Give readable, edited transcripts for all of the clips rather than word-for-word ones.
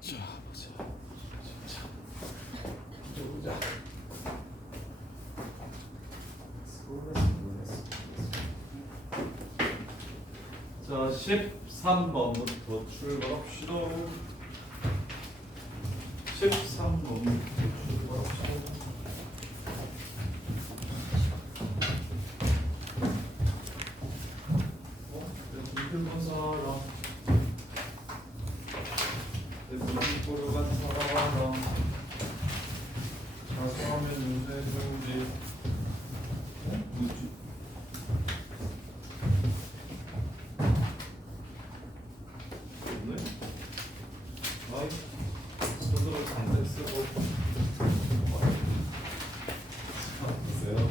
자, 보자. 보자. 자, 13번부터 출발합시다. 13번부터 출발합시다. 본 사람, 보러 간 사람, 자수하면 요새 좋은지, 뭐지? 오늘? 아이, 손으로 장대 쓰고. 보세요.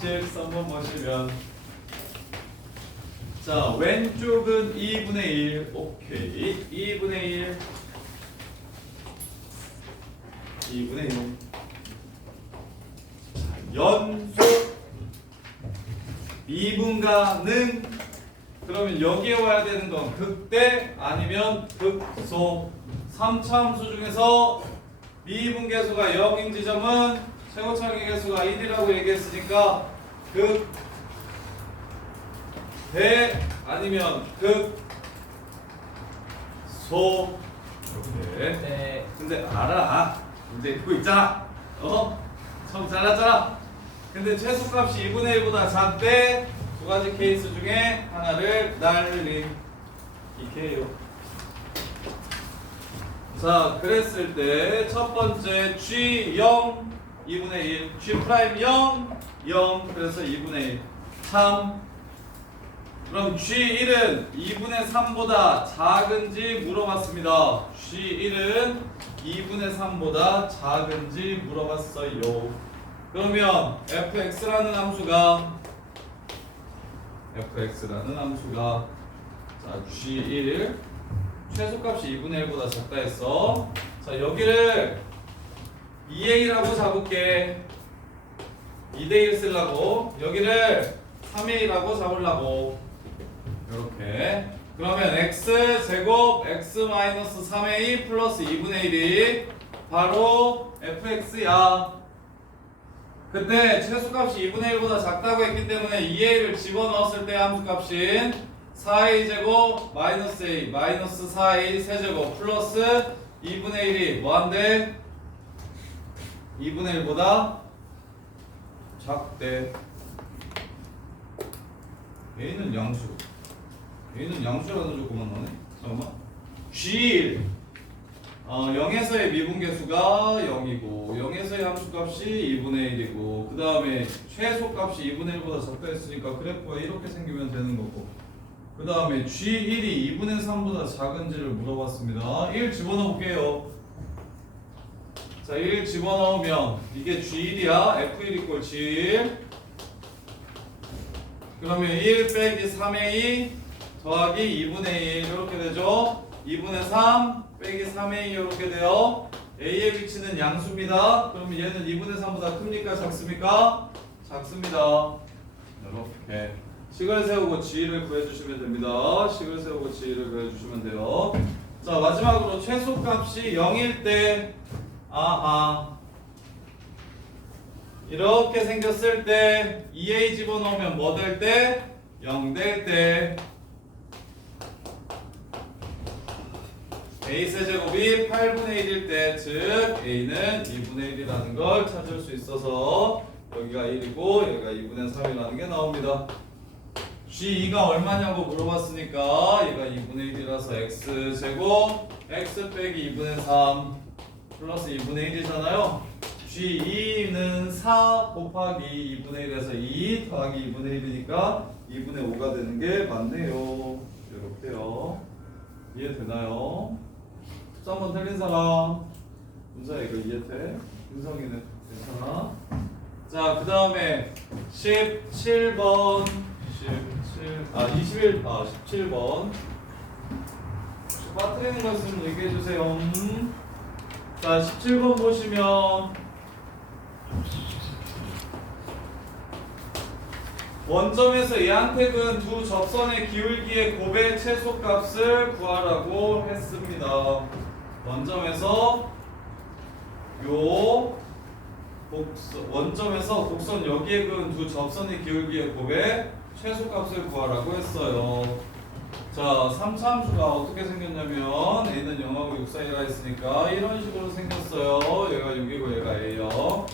13번 보시면. 자, 왼쪽은 2분의 1, 오케이. 2분의 1, 2분의 1. 자, 연속 미분가능. 그러면 여기에 와야 되는 건 극대 아니면 극소. 3차 함수 중에서 미분계수가 0인 지점은 최고차항의 개수가 1이라고 얘기했으니까 대 아니면 극소. 이렇게. 네. 근데 알아. 문제 듣고 있잖아. 처음 잘했잖아. 근데 최소값이 2분의 1보다 작대 두 가지 케이스 중에 하나를 날림. 이케요. 자, 그랬을 때 첫 번째 G 0 2분의 1, G 프라임 0 0 그래서 2분의 1 3. 그럼 G1은 2분의 3보다 작은지 물어봤습니다. G1은 2분의 3보다 작은지 물어봤어요. 그러면 fx라는 함수가 자, G1 최소값이 2분의 1보다 작다 했어. 자, 여기를 2a라고 잡을게. 2대1 쓰려고. 여기를 3a라고 잡으려고. 이렇게. 그러면 x제곱 x-3a 플러스 2분의 1이 바로 fx야. 그때 최소값이 2분의 1보다 작다고 했기 때문에 2a를 집어넣었을 때 함수값인 4a 제곱 마이너스 a 마이너스 4a 세제곱 플러스 2분의 1이 뭐한데? 2분의 1보다 작대. a는 양수. a는 양수라는 조건만 나네. 잠깐만. G1 0에서의 미분계수가 0이고 0에서의 함수값이 2분의 1이고 그 다음에 최소값이 2분의 1보다 작다 했으니까 그래프가 이렇게 생기면 되는 거고 그 다음에 G1이 2분의 3보다 작은지를 물어봤습니다. 1 집어넣어 볼게요. 자, 1 집어넣으면 이게 G1이야. F1 이꼴 G1. 그러면 1 빼기 3A 더하기 2분의 1 이렇게 되죠. 2분의 3 빼기 3A 이렇게 돼요. A의 위치는 양수입니다. 그러면 얘는 2분의 3보다 큽니까? 작습니까? 작습니다. 이렇게 식을 세우고 G를 구해주시면 됩니다. 식을 세우고 G를 구해주시면 돼요. 자, 마지막으로 최소값이 0일 때 이렇게 생겼을 때 2a 집어넣으면 뭐 될 때? 0 될 때 a 세제곱이 8분의 1일 때, 즉 a는 2분의 1이라는 걸 찾을 수 있어서 여기가 1이고 여기가 2분의 3이라는 게 나옵니다. G2가 얼마냐고 물어봤으니까 얘가 2분의 1이라서 x제곱 x 빼기 2분의 3 플러스 2분의 1이잖아요. G2는 4 곱하기 2분의 1에서 2 더하기 2분의 1이니까 2분의 5가 되는 게 맞네요. 이렇게요. 이해되나요? 13번 틀린 사람. 문자 이거 이해돼? 윤성이는 괜찮아? 자, 그 다음에 17번 17번 빠뜨리는 거 있으면 얘기해 주세요. 자, 17번 보시면 원점에서 얘한테는 두 접선의 기울기의 곱의 최소값을 구하라고 했습니다. 원점에서 요 원점에서 곡선 여기에 그은 두 접선의 기울기의 곱의 최소값을 구하라고 했어요. 자, 3차 함수가 어떻게 생겼냐면 a는 0하고 6 사이가 있으니까 이런 식으로 생겼어요. 얘가 6이고 얘가 a요.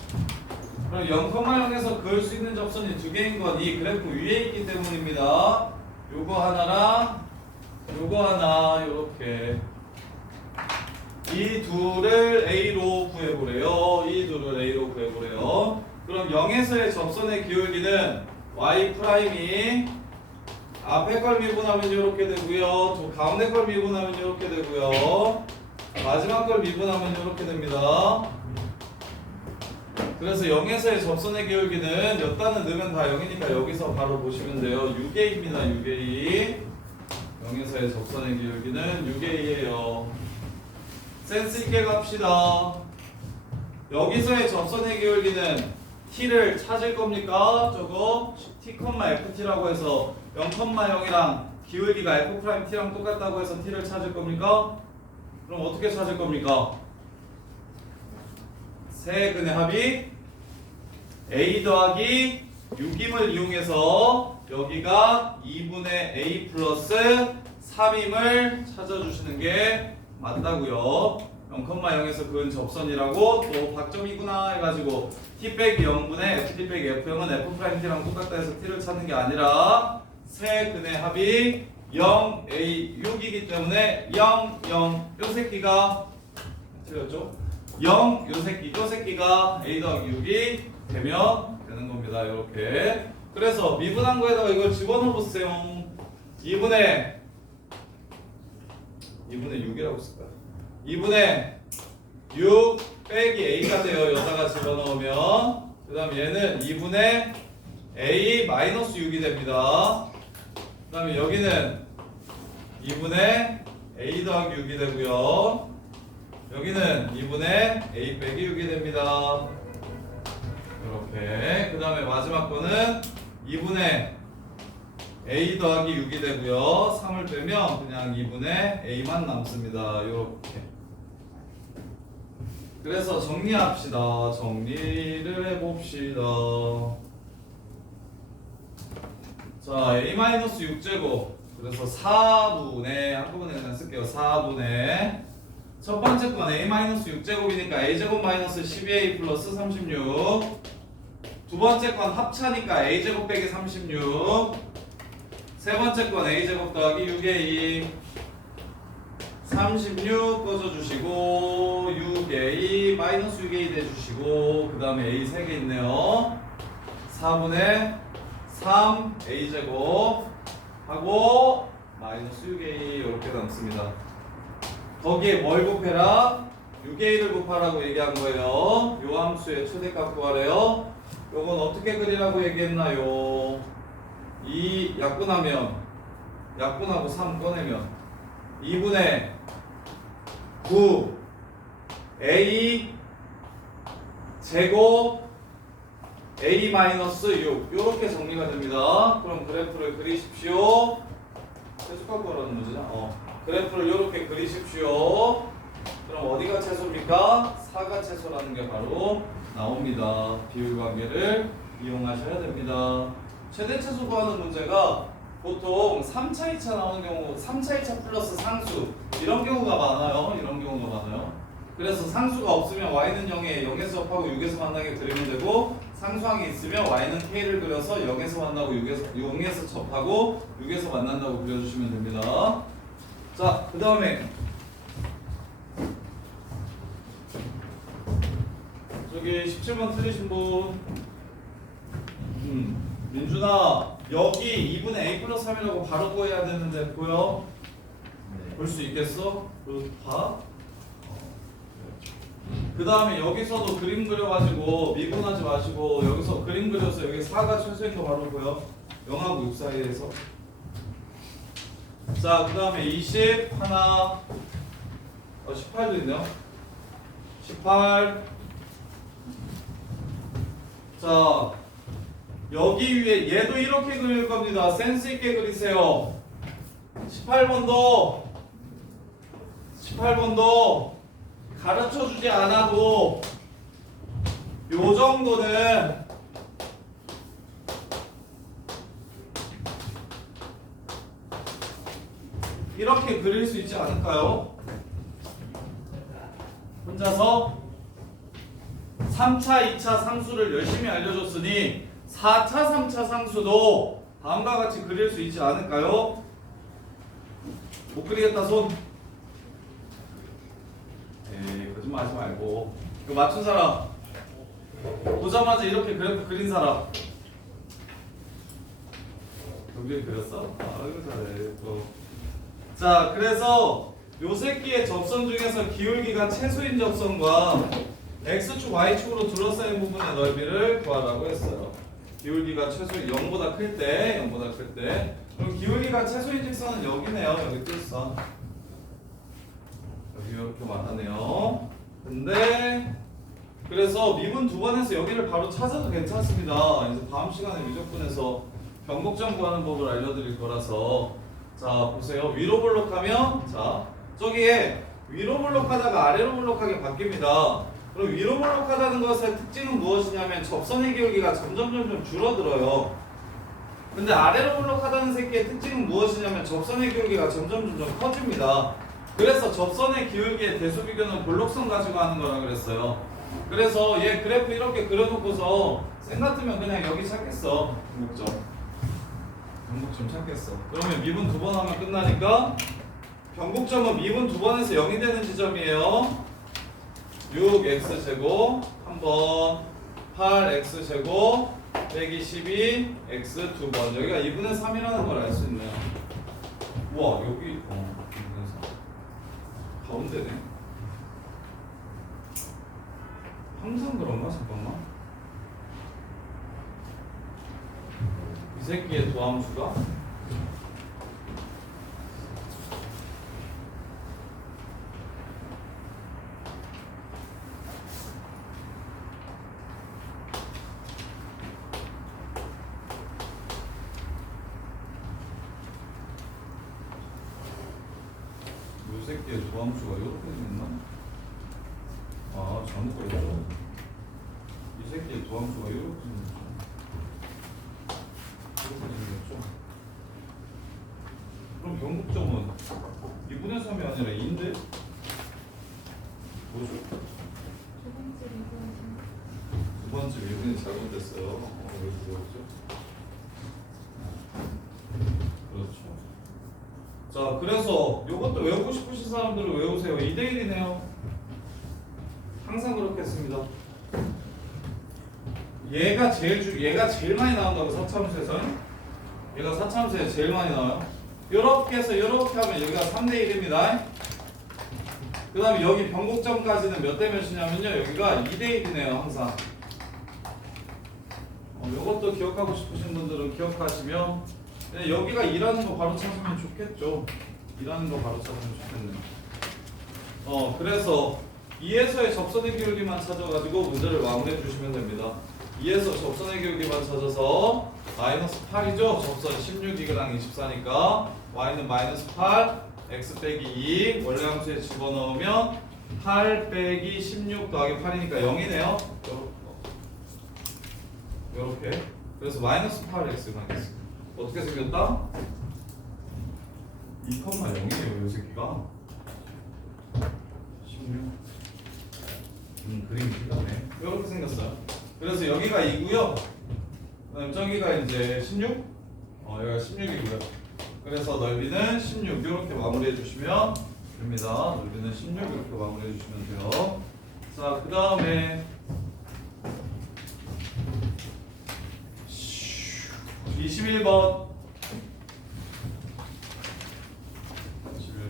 그럼 0,0에서 그을 수 있는 접선이 두 개인 건 이 그래프 위에 있기 때문입니다. 요거 하나랑 요거 하나 요렇게 이 둘을 a로 구해보래요. 이 둘을 a로 구해보래요. 그럼 0에서의 접선의 기울기는 y 프라임이 앞에 걸 미분하면 이렇게 되고요. 가운데 걸 미분하면 이렇게 되고요. 마지막 걸 미분하면 이렇게 됩니다. 그래서 0에서의 접선의 기울기는 몇 단을 넣으면 다 0이니까 여기서 바로 보시면 돼요. 6a입니다. 6a. 0에서의 접선의 기울기는 6a예요. 센스 있게 갑시다. 여기서의 접선의 기울기는 t를 찾을 겁니까? 저거 t,ft라고 해서 0,0이랑 기울기가 f't랑 똑같다고 해서 t를 찾을 겁니까? 그럼 어떻게 찾을 겁니까? 세 근의 합이 a 더하기 6임을 이용해서 여기가 2분의 a 플러스 3임을 찾아주시는 게 맞다고요. 0,0에서 그은 접선이라고 또 박점이구나 해가지고 t 빼기 0분의 ft 빼기 f0은 f't랑 똑같다 해서 t를 찾는 게 아니라 세 근의 합이 0, a, 6이기 때문에 0, 0 요 새끼가 틀렸죠? 0 요 새끼가 a 더하기 6이 되면 되는 겁니다. 이렇게. 그래서 미분한 거에다가 이걸 집어넣어 보세요. 2분의 6이라고 쓸까요? 2분의 6 빼기 a가 돼요. 여기다가 집어넣으면. 그 다음 얘는 2분의 a 마이너스 6이 됩니다. 그 다음에 여기는 2분의 a 더하기 6이 되고요. 여기는 2분의 a 빼기 6이 됩니다. 이렇게. 그 다음에 마지막 거는 2분의 a 더하기 6이 되고요. 3을 빼면 그냥 2분의 a만 남습니다. 이렇게. 그래서 정리합시다. 정리를 해봅시다. 자, a-6제곱. 그래서 4분의 한꺼번에 그냥 쓸게요. 4분의 첫 번째 건 a-6제곱이니까 a제곱 마이너스 12a 플러스 36. 두 번째 건 합차니까 a제곱 빼기 36. 세 번째 건 a제곱 더하기 6a 36 꺼져주시고 6a 마이너스 6a 대주시고 그 다음에 a 3개 있네요. 4분의 3 a제곱 하고 마이너스 6a 이렇게 남습니다. 거기에 뭘 곱해라? 6a를 곱하라고 얘기한 거예요. 요 함수의 최대값 구하래요. 요건 어떻게 그리라고 얘기했나요? 이 약분하고 3 꺼내면 2분의 9 a 제곱 a 마이너스 6 요렇게 정리가 됩니다. 그럼 그래프를 그리십시오. 최소값 구하라는 문제죠. 그래프를 요렇게 그리십시오. 그럼 어디가 최소입니까? 4가 최소라는 게 바로 나옵니다. 비율 관계를 이용하셔야 됩니다. 최대 최소 구하는 문제가 보통 3차 2차 나오는 경우 3차 2차 플러스 상수 이런 경우가 많아요. 그래서 상수가 없으면 y는 0에 0에서 합하고 6에서 만나게 그리면 되고 상수항이 있으면 y는 k를 그려서 0에서 만나고 0에서 접하고 6에서 만난다고 그려주시면 됩니다. 자, 그 다음에 저기 17번 틀리신 분 민준아 여기 2분의 a 플러스 3이라고 바로 구해야 되는데 보여? 네. 볼 수 있겠어? 봐. 그 다음에 여기서도 그림 그려가지고 미분하지 마시고 여기서 그림 그려서 여기 4가 최소인 거 바로 보여? 0하고 6 사이에서. 자, 그 다음에 20 하나 18도 있네요. 18. 자, 여기 위에 얘도 이렇게 그릴 겁니다. 센스 있게 그리세요. 18번도 가르쳐 주지 않아도 요 정도는 이렇게 그릴 수 있지 않을까요? 혼자서 3차, 2차 상수를 열심히 알려줬으니 4차, 3차 상수도 다음과 같이 그릴 수 있지 않을까요? 못 그리겠다 손. 에이 거짓말 하지 말고. 이거 맞춘 사람. 보자마자 이렇게 그린 사람. 여기 그렸어? 아이고 잘해. 자, 그래서 요 새끼의 접선 중에서 기울기가 최소인 접선과 x축, y축으로 둘러싸인 부분의 넓이를 구하라고 했어요. 기울기가 최소 0보다 클 때, 0보다 클 때. 그럼 기울기가 최소인 직선은 여기네요. 여기 뚫선. 여기 이렇게 말하네요. 근데 그래서 미분 두 번 해서 여기를 바로 찾아도 괜찮습니다. 이제 다음 시간에 미적분에서 변곡점 구하는 법을 알려드릴 거라서. 자 보세요. 위로 블록하면 자 저기에 위로 블록하다가 아래로 블록하게 바뀝니다. 그럼 위로 블록하다는 것의 특징은 무엇이냐면 접선의 기울기가 점점 줄어들어요. 근데 아래로 블록하다는 새끼의 특징은 무엇이냐면 접선의 기울기가 점점 커집니다. 그래서 접선의 기울기의 대수비교는 볼록선 가지고 하는 거라 그랬어요. 그래서 얘 그래프 이렇게 그려놓고서 생 같으면 그냥 여기 찾겠어. 변곡점 찾겠어. 그러면 미분 두 번 하면 끝나니까 변곡점은 미분 두 번 해서 0이 되는 지점이에요. 6x제곱 한번 8x제곱 빼기 12 x 두 번. 여기가 2분의 3이라는 걸 알 수 있네요. 우와 여기 2분의 3 가운데네. 항상 그런가? 잠깐만. 이 새끼의 도함수가 이 새끼의 도함수가 이렇게 생겼나? 아 잘못 그렸죠. 이 새끼의 도함수가 이렇게 생겼죠. 그럼 변곡점은 2분의 3이 아니라 2인데? 뭐죠? 두 번째 미분이 잘못됐어요. 왜 그러죠? 그렇죠. 자, 그래서 이것도 외우고 싶으신 사람들은 외우세요. 2대1이네요. 항상 그렇게 했습니다. 얘가 제일 많이 나온다고 4차함수에서는. 얘가 4차함수에 제일 많이 나와요. 이렇게 해서 이렇게 하면 여기가 3대1입니다. 그 다음에 여기 변곡점까지는 몇 대 몇이냐면요. 여기가 2대1이네요. 항상. 이것도 기억하고 싶으신 분들은 기억하시면 여기가 2라는 거 바로 찾으면 좋겠죠. 2라는 거 바로 찾으면 좋겠네요. 그래서 2에서의 접선의 기울기만 찾아가지고 문제를 마무리해 주시면 됩니다. 2에서 접선의 기울기만 찾아서 마이너스 8이죠. 접선 16이랑 24니까 y는 마이너스 8 x 빼기 2 원래 함수에 집어넣으면 8 빼기 16 더하기 8이니까 0이네요. 이렇게. 그래서 마이너스 8x가 있습니다. 어떻게 생겼다? 2,0이에요. 이 새끼가 16. 그림이 필요하네. 이렇게 생겼어요. 그래서 여기가 2고요. 그다음 저기가 이제 16. 여기가 16이고요. 그래서 넓이는 16 이렇게 마무리해 주시면 됩니다. 넓이는 16 이렇게 마무리해 주시면 돼요. 자, 그 다음에 21번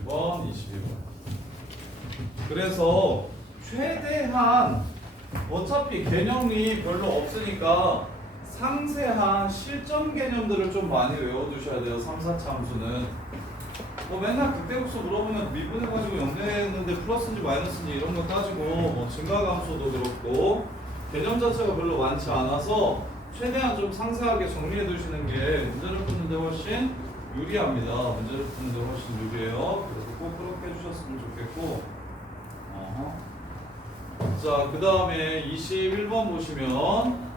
21번 그래서 최대한 어차피 개념이 별로 없으니까 상세한 실전 개념들을 좀 많이 외워두셔야 돼요. 3, 4차 함수는 맨날 그때부터 물어보면 미분해가지고 연결했는데 플러스인지 마이너스인지 이런 거 따지고 증가함수도 그렇고 개념 자체가 별로 많지 않아서 최대한 좀 상세하게 정리해 두시는 게 문제를 푸는데 훨씬 유리합니다. 문제를 푸는데 훨씬 유리해요. 그래서 꼭 그렇게 해주셨으면 좋겠고 자, 그 다음에 21번 보시면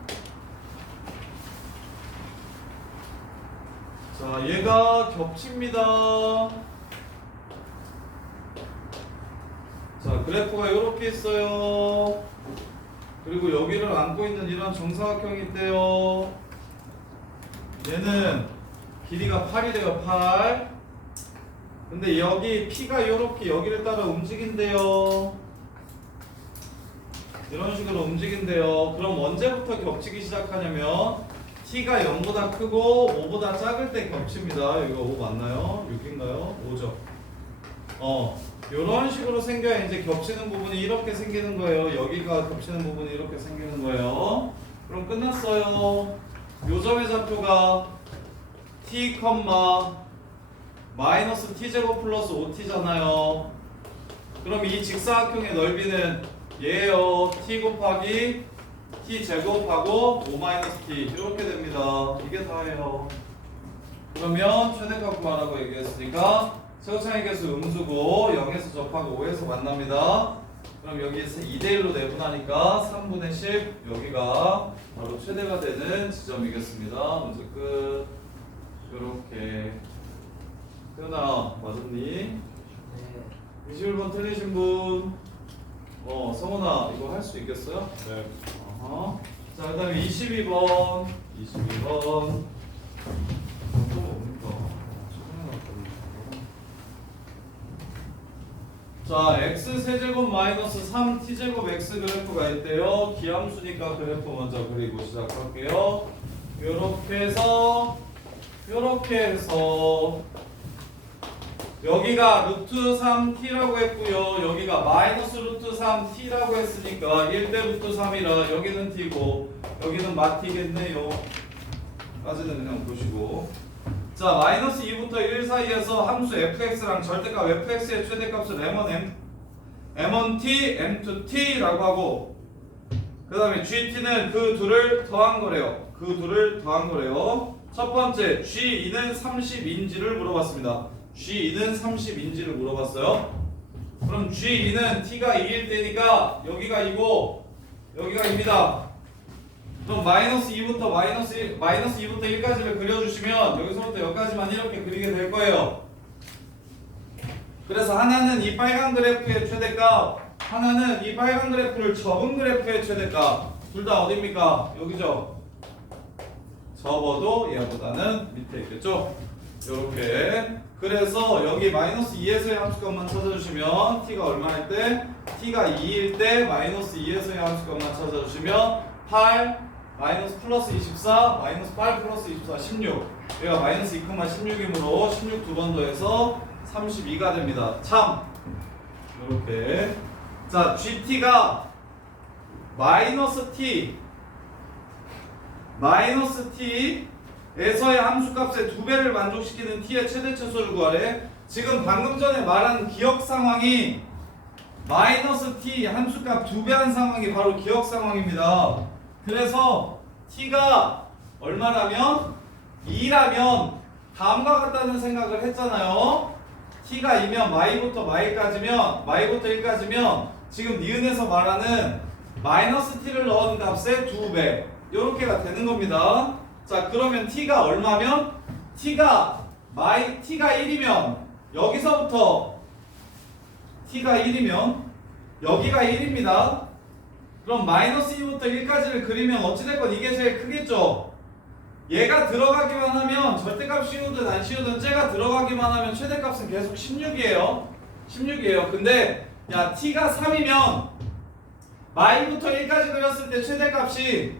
자, 얘가 겹칩니다. 자, 그래프가 이렇게 있어요. 그리고 여기를 안고 있는 이런 정사각형이 있대요. 얘는 길이가 8이래요. 8. 근데 여기 P가 이렇게 여기를 따라 움직인대요. 이런 식으로 움직인대요. 그럼 언제부터 겹치기 시작하냐면 T가 0보다 크고 5보다 작을 때 겹칩니다. 여기가 5 맞나요? 6인가요? 5죠. 이런 식으로 생겨야 이제 겹치는 부분이 이렇게 생기는 거예요. 여기가 겹치는 부분이 이렇게 생기는 거예요. 그럼 끝났어요. 요점의 좌표가 t, 마이너스 t제곱 플러스 5t잖아요. 그럼 이 직사각형의 넓이는 얘예요. t 곱하기 t제곱하고 5 마이너스 t 이렇게 됩니다. 이게 다예요. 그러면 최대값 구하라고 얘기했으니까 최고차의 개수 음수고 0에서 접하고 5에서 만납니다. 그럼 여기에서 2대1로 내분하니까 3분의 10 여기가 바로 최대가 되는 지점이겠습니다. 문제 끝. 요렇게 태연아 맞았니? 네. 21번 틀리신 분 성훈아 이거 할 수 있겠어요? 네. 자, 그 다음에 22번 자, x세제곱 마이너스 3t제곱 x 그래프가 있대요. 기함수니까 그래프 먼저 그리고 시작할게요. 요렇게 해서 여기가 루트 3t라고 했고요. 여기가 마이너스 루트 3t라고 했으니까 1대 루트 3이라 여기는 t고 여기는 마t겠네요. 까지는 그냥 보시고 자, 마이너스 2부터 1 사이에서 함수 fx랑 절대값 fx의 최대값을 m1t, m2t라고 하고 그 다음에 gt는 그 둘을 더한 거래요. 첫 번째 g2는 30인지를 물어봤습니다. g2는 30인지를 물어봤어요. 그럼 g2는 t가 2일 때니까 여기가 2고 여기가 2입니다. 그럼 마이너스 2부터 마이너스 2부터 1까지를 그려주시면 여기서부터 여기까지만 이렇게 그리게 될 거예요. 그래서 하나는 이 빨간 그래프의 최대값, 하나는 이 빨간 그래프를 접은 그래프의 최대값. 둘 다 어디입니까? 여기죠. 접어도 얘보다는 밑에 있겠죠. 요렇게. 그래서 여기 마이너스 2에서의 함수값만 찾아주시면 t가 얼마일 때? t가 2일 때 마이너스 2에서의 함수값만 찾아주시면 8 마이너스 플러스 24 마이너스 8 플러스 24 16 얘가 마이너스 2,16이므로 16 두 번 더해서 32가 됩니다. 참 이렇게 자 gt가 마이너스 t에서의 함수값의 2배를 만족시키는 t의 최대 최소를 구하래. 지금 방금 전에 말한 기억 상황이 마이너스 t 함수값 2배 한 상황이 바로 기억 상황입니다. 그래서 t가 얼마라면 2라면 다음과 같다는 생각을 했잖아요. t가 2면 마이부터 1까지면 지금 니은에서 말하는 마이너스 t를 넣은 값의 2배 이렇게가 되는 겁니다. 자, 그러면 t가 얼마면? t가 1이면 여기서부터 t가 1이면 여기가 1입니다. 그럼 마이너스 2부터 1까지를 그리면 어찌됐건 이게 제일 크겠죠? 얘가 들어가기만 하면 절대값 씌우든 안 씌우든 쟤가 들어가기만 하면 최대값은 계속 16이에요. 근데 야 t가 3이면 마이부터 1까지 그렸을 때 최대값이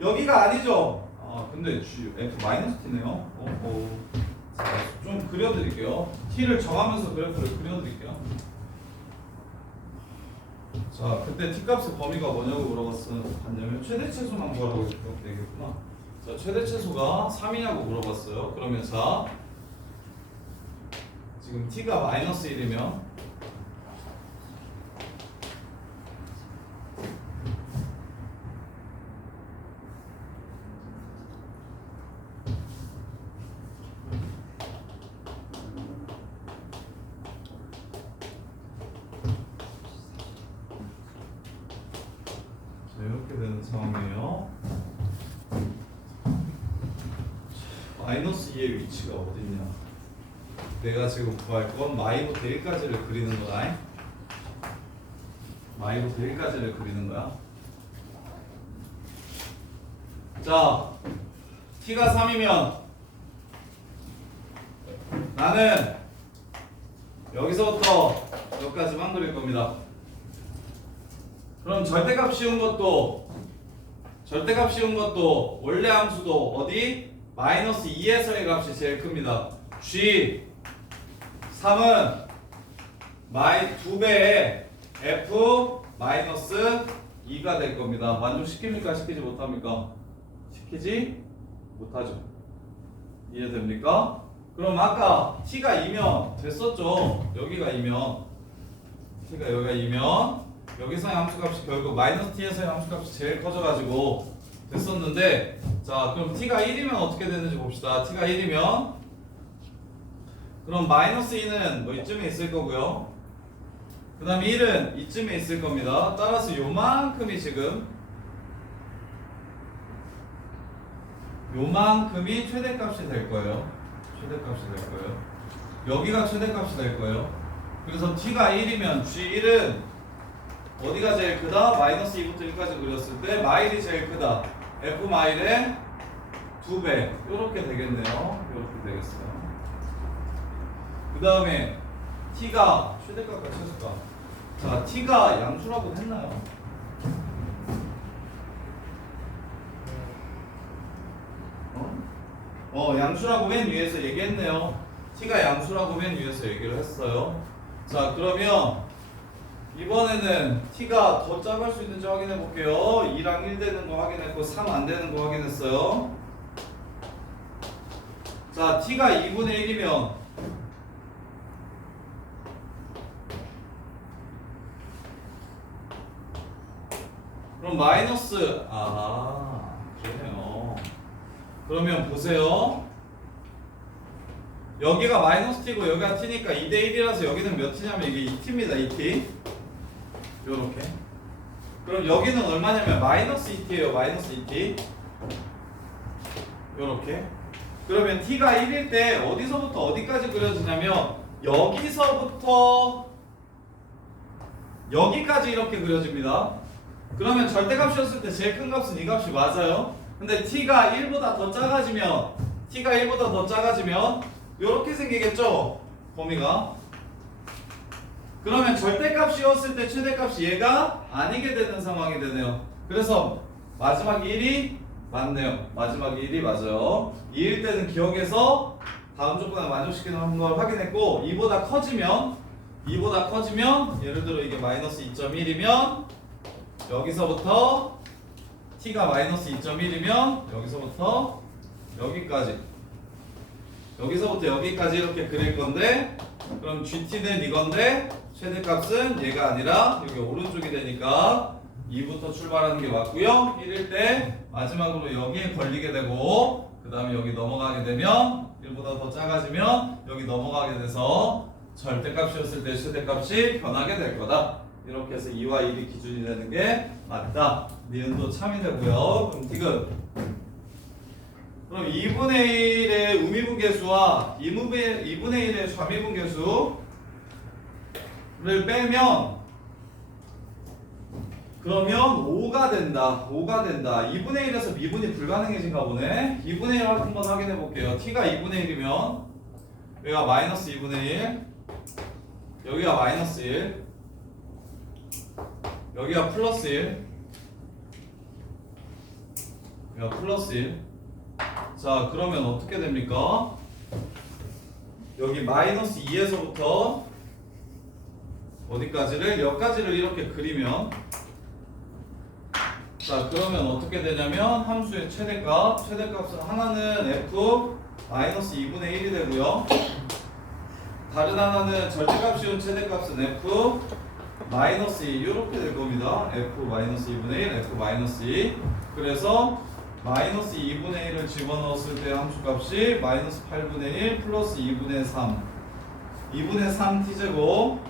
여기가 아니죠? 근데 f 마이너스 t네요. 좀 그려드릴게요. t를 정하면서 그래프를 그려드릴게요. 자, 그때 t값의 범위가 뭐냐고 물어봤냐면 최대 최소만 구하라고 얘기했구나. 자, 최대 최소가 3이냐고 물어봤어요. 그러면 자, 지금 t가 마이너스 1이면 되는 상황이에요. 마이너스 2의 위치가 어딨냐? 내가 지금 구할 건 마이부터 1까지를 그리는 거다. 마이부터 1까지를 그리는 거야. 자, t가 3이면 나는 여기서부터 여기까지만 그릴 겁니다. 그럼 절대값 씌운 것도 원래 함수도 어디? 마이너스 2에서의 값이 제일 큽니다. g 3은 마이 2배의 f 마이너스 2가 될 겁니다. 만족시킵니까? 시키지 못합니까? 시키지 못하죠. 이해됩니까? 그럼 아까 t가 2면 됐었죠. 여기가 2면 t가 여기가 2면 여기서의 함수값이 결국 마이너스 t에서의 함수값이 제일 커져가지고 됐었는데, 자 그럼 t가 1이면 어떻게 되는지 봅시다. t가 1이면 그럼 마이너스 2는 뭐 이쯤에 있을 거고요. 그 다음에 1은 이쯤에 있을 겁니다. 따라서 요만큼이 지금 요만큼이 최대값이 될 거예요. 최대값이 될 거예요. 여기가 최대값이 될 거예요. 그래서 t가 1이면 g1은 어디가 제일 크다? 마이너스 2부터 1까지 그렸을 때 마일이 제일 크다. f 마일의 2배. 요렇게 되겠네요. 요렇게 되겠어요. 그 다음에 t가 최대값과 최소값. 자, t가 양수라고 했나요? 양수라고 맨 위에서 얘기했네요. t가 양수라고 맨 위에서 얘기를 했어요. 자, 그러면 이번에는 t가 더 작을 수 있는지 확인해 볼게요. 2랑 1 되는 거 확인했고 3 안 되는 거 확인했어요. 자, t가 2분의 1이면 그럼 마이너스 그러네요. 그러면 보세요. 여기가 마이너스 t고 여기가 t니까 2대 1이라서 여기는 몇 t냐면 이게 2t입니다. 2t. 요렇게. 그럼 여기는 얼마냐면 마이너스 2t예요. 마이너스 2t. 요렇게. 그러면 t가 1일 때 어디서부터 어디까지 그려지냐면 여기서부터 여기까지 이렇게 그려집니다. 그러면 절대값이었을 때 제일 큰 값은 이 값이 맞아요. 근데 t가 1보다 더 작아지면 요렇게 생기겠죠? 범위가. 그러면 절대값이었을 때 최대값이 얘가 아니게 되는 상황이 되네요. 그래서 마지막 1이 맞네요. 마지막 1이 맞아요. 2일 때는 기억해서 다음 조건을 만족시키는 걸 확인했고 2보다 커지면 예를 들어 이게 마이너스 2.1이면 여기서부터 t가 마이너스 2.1이면 여기서부터 여기까지 이렇게 그릴 건데, 그럼 gt는 이건데 최대값은 얘가 아니라 여기 오른쪽이 되니까 2부터 출발하는 게 맞고요. 1일 때 마지막으로 여기에 걸리게 되고 그 다음에 여기 넘어가게 되면 1보다 더 작아지면 여기 넘어가게 돼서 절대값이었을 때 최대값이 변하게 될 거다. 이렇게 해서 2와 1이 기준이 되는 게 맞다. 니은도 참이 되고요. 그럼 디귿. 그럼 2분의 1의 우미분계수와 2분의 1의 좌미분계수를 빼면 그러면 5가 된다. 2분의 1에서 미분이 불가능해진가 보네. 2분의 1 한번 확인해 볼게요. t가 2분의 1이면 여기가 마이너스 2분의 1, 여기가 마이너스 1, 여기가 플러스 1, 여기가 플러스 1. 자, 그러면 어떻게 됩니까? 여기 마이너스 2에서부터 어디까지를? 여기까지를 이렇게 그리면, 자 그러면 어떻게 되냐면 함수의 최대값은 하나는 f 마이너스 2분의 1이 되고요. 다른 하나는 절대값이온 최대값은 f 마이너스 2 이렇게 될 겁니다. f 마이너스 2분의 1, f 마이너스 2. 그래서 마이너스 2분의 1을 집어넣었을 때 함수값이 마이너스 8분의 1 플러스 2분의 3 2분의 3t제곱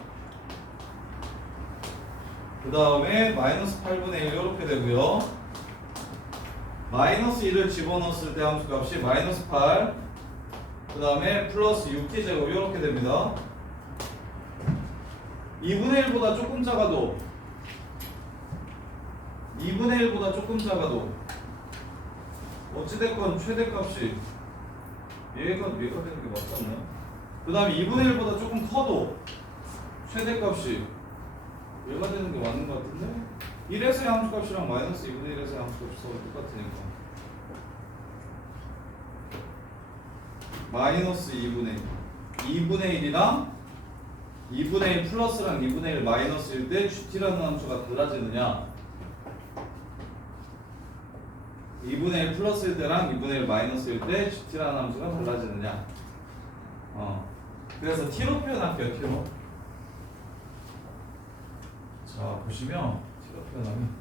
그 다음에 마이너스 8분의 1 이렇게 되고요. 마이너스 1을 집어넣었을 때 함수값이 마이너스 8, 그 다음에 플러스 6t제곱 이렇게 됩니다. 2분의 1보다 조금 작아도 2분의 1보다 조금 작아도 어찌됐건 최대값이 얘가 되는 게 맞잖아요. 그 다음에 2분의 1보다 조금 커도 최대값이 얘가 되는 게 맞는 것 같은데 1에서의 함수값이랑 마이너스 2분의 1에서의 함수값이 서로 똑같으니까 마이너스 2분의 1이랑 2분의 1 플러스랑 2분의 1 마이너스일 때 GT라는 함수가 달라지느냐 2분의 1 플러스일 때랑 2분의 1 마이너스일 때 GT라는 함수가 달라지느냐 그래서 T로 표현할게요. T로 자 보시면 T로 표현하면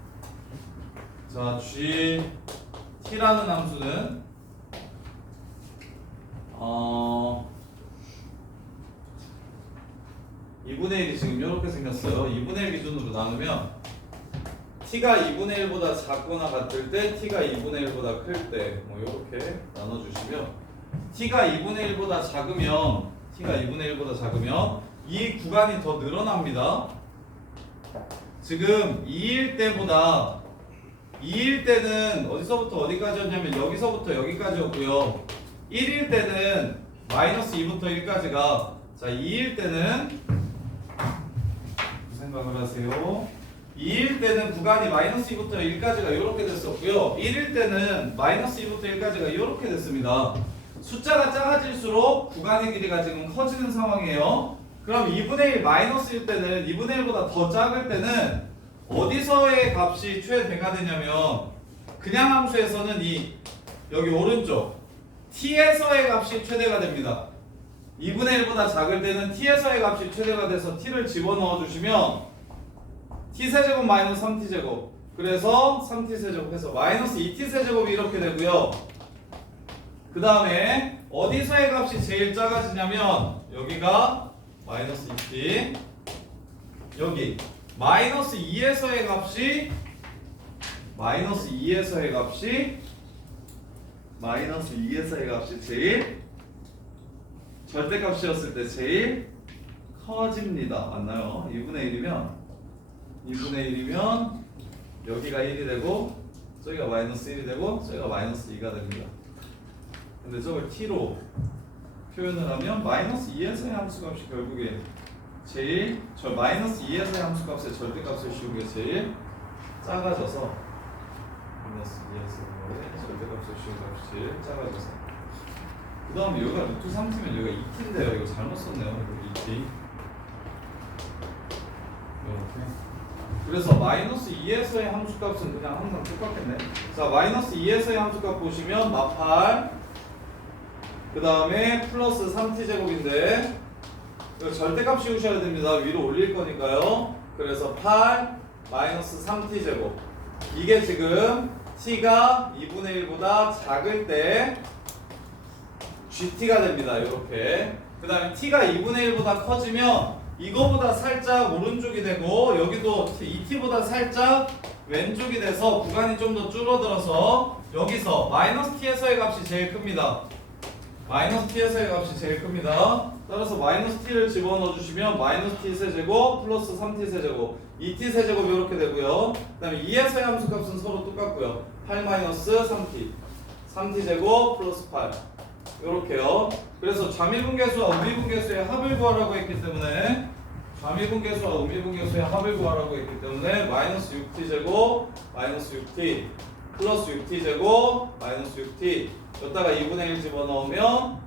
자 GT라는 함수는 2분의 1이 지금 이렇게 생겼어요. 2분의 1 기준으로 나누면 t가 2분의 1보다 작거나 같을 때 t가 2분의 1보다 클 때 뭐 이렇게 나눠주시면 t가 2분의 1보다 작으면 이 구간이 더 늘어납니다. 지금 2일 때는 어디서부터 어디까지였냐면 여기서부터 여기까지였고요. 1일 때는 마이너스 2부터 1까지가 자 2일 때는 생각을 하세요. 2일 때는 구간이 마이너스 2부터 1까지가 이렇게 됐었고요. 1일 때는 마이너스 2부터 1까지가 이렇게 됐습니다. 숫자가 작아질수록 구간의 길이가 지금 커지는 상황이에요. 그럼 2분의 1 마이너스일 때는 2분의 1보다 더 작을 때는 어디서의 값이 최대가 되냐면 그냥 함수에서는 여기 오른쪽 t에서의 값이 최대가 됩니다. 2분의 1보다 작을 때는 t에서의 값이 최대가 돼서 t를 집어넣어 주시면 t세제곱 마이너스 3t제곱 그래서 3t세제곱 해서 마이너스 2t세제곱이 이렇게 되고요. 그 다음에 어디서의 값이 제일 작아지냐면 여기가 마이너스 2t 여기 마이너스 2에서의 값이 제일 절대값이었을 때 제일 커집니다. 맞나요? 2분의 1이면 여기가 1이 되고 저기가 마이너스 1이 되고 저기가 마이너스 2가 됩니다. 근데 저걸 t로 표현을 하면 마이너스 2에서의 함수값이 결국에 마이너스 2에서의 함수값의 절대값을 씌운 게 제일 작아져서 마이너스 2에서의 절대값을 씌운 값이 제일 작아져서 그 다음에 여기가 루트 3t면 여기가 2t인데요. 이거 잘못 썼네요. 여기 2t 이렇게 그래서 마이너스 2에서의 함수값은 그냥 항상 똑같겠네. 자 마이너스 2에서의 함수값 보시면 마8 그 다음에 플러스 3t제곱인데 이거 절대값 씌우셔야 됩니다. 위로 올릴 거니까요. 그래서 8 마이너스 3t제곱 이게 지금 t가 2분의 1보다 작을 때 GT가 됩니다. 이렇게 그 다음에 t가 2분의 1보다 커지면 이거보다 살짝 오른쪽이 되고 여기도 2t보다 살짝 왼쪽이 돼서 구간이 좀 더 줄어들어서 여기서 마이너스 t에서의 값이 제일 큽니다. 따라서 마이너스 t를 집어넣어 주시면 마이너스 t 세제곱 플러스 3t 세제곱 2t 세제곱 이렇게 되고요. 그 다음에 2에서의 함수값은 서로 똑같고요. 8 마이너스 3t 제곱 플러스 8 이렇게요. 그래서 좌미분계수와 우미분계수의 합을 구하라고 했기 때문에 마이너스 6t 제곱 마이너스 6t 플러스 6t 제곱 마이너스 6t 여기다가 2분의 1 집어넣으면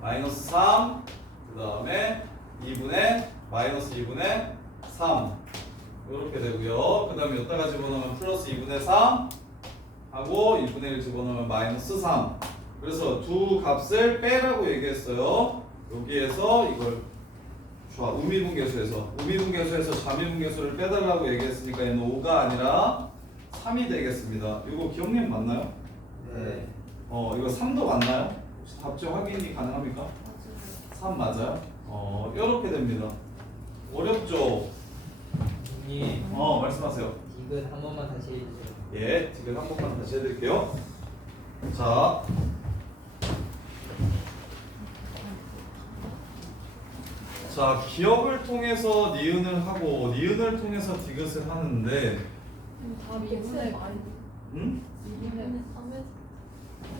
마이너스 3 그 다음에 마이너스 2분의 3 이렇게 되고요. 그 다음에 여기다가 집어넣으면 플러스 2분의 3 하고 2분의 1 집어넣으면 마이너스 3 그래서 두 값을 빼라고 얘기했어요. 여기에서 이걸 우미분계수에서 좌미분계수를 빼달라고 얘기했으니까 얘는 5가 아니라 3이 되겠습니다. 이거 기억님 맞나요? 네. 이거 3도 맞나요? 혹시 답지 확인이 가능합니까? 3 맞아요? 이렇게 됩니다. 어렵죠? 교수님, 말씀하세요. 이건 한 번만 다시 해주세요. 예, 지금 한 번만 다시 해드릴게요. 자, 기억을 통해서 니은을 하고 니은을 통해서 디귿을 하는데, 답이 2분의 응? 2분의 3에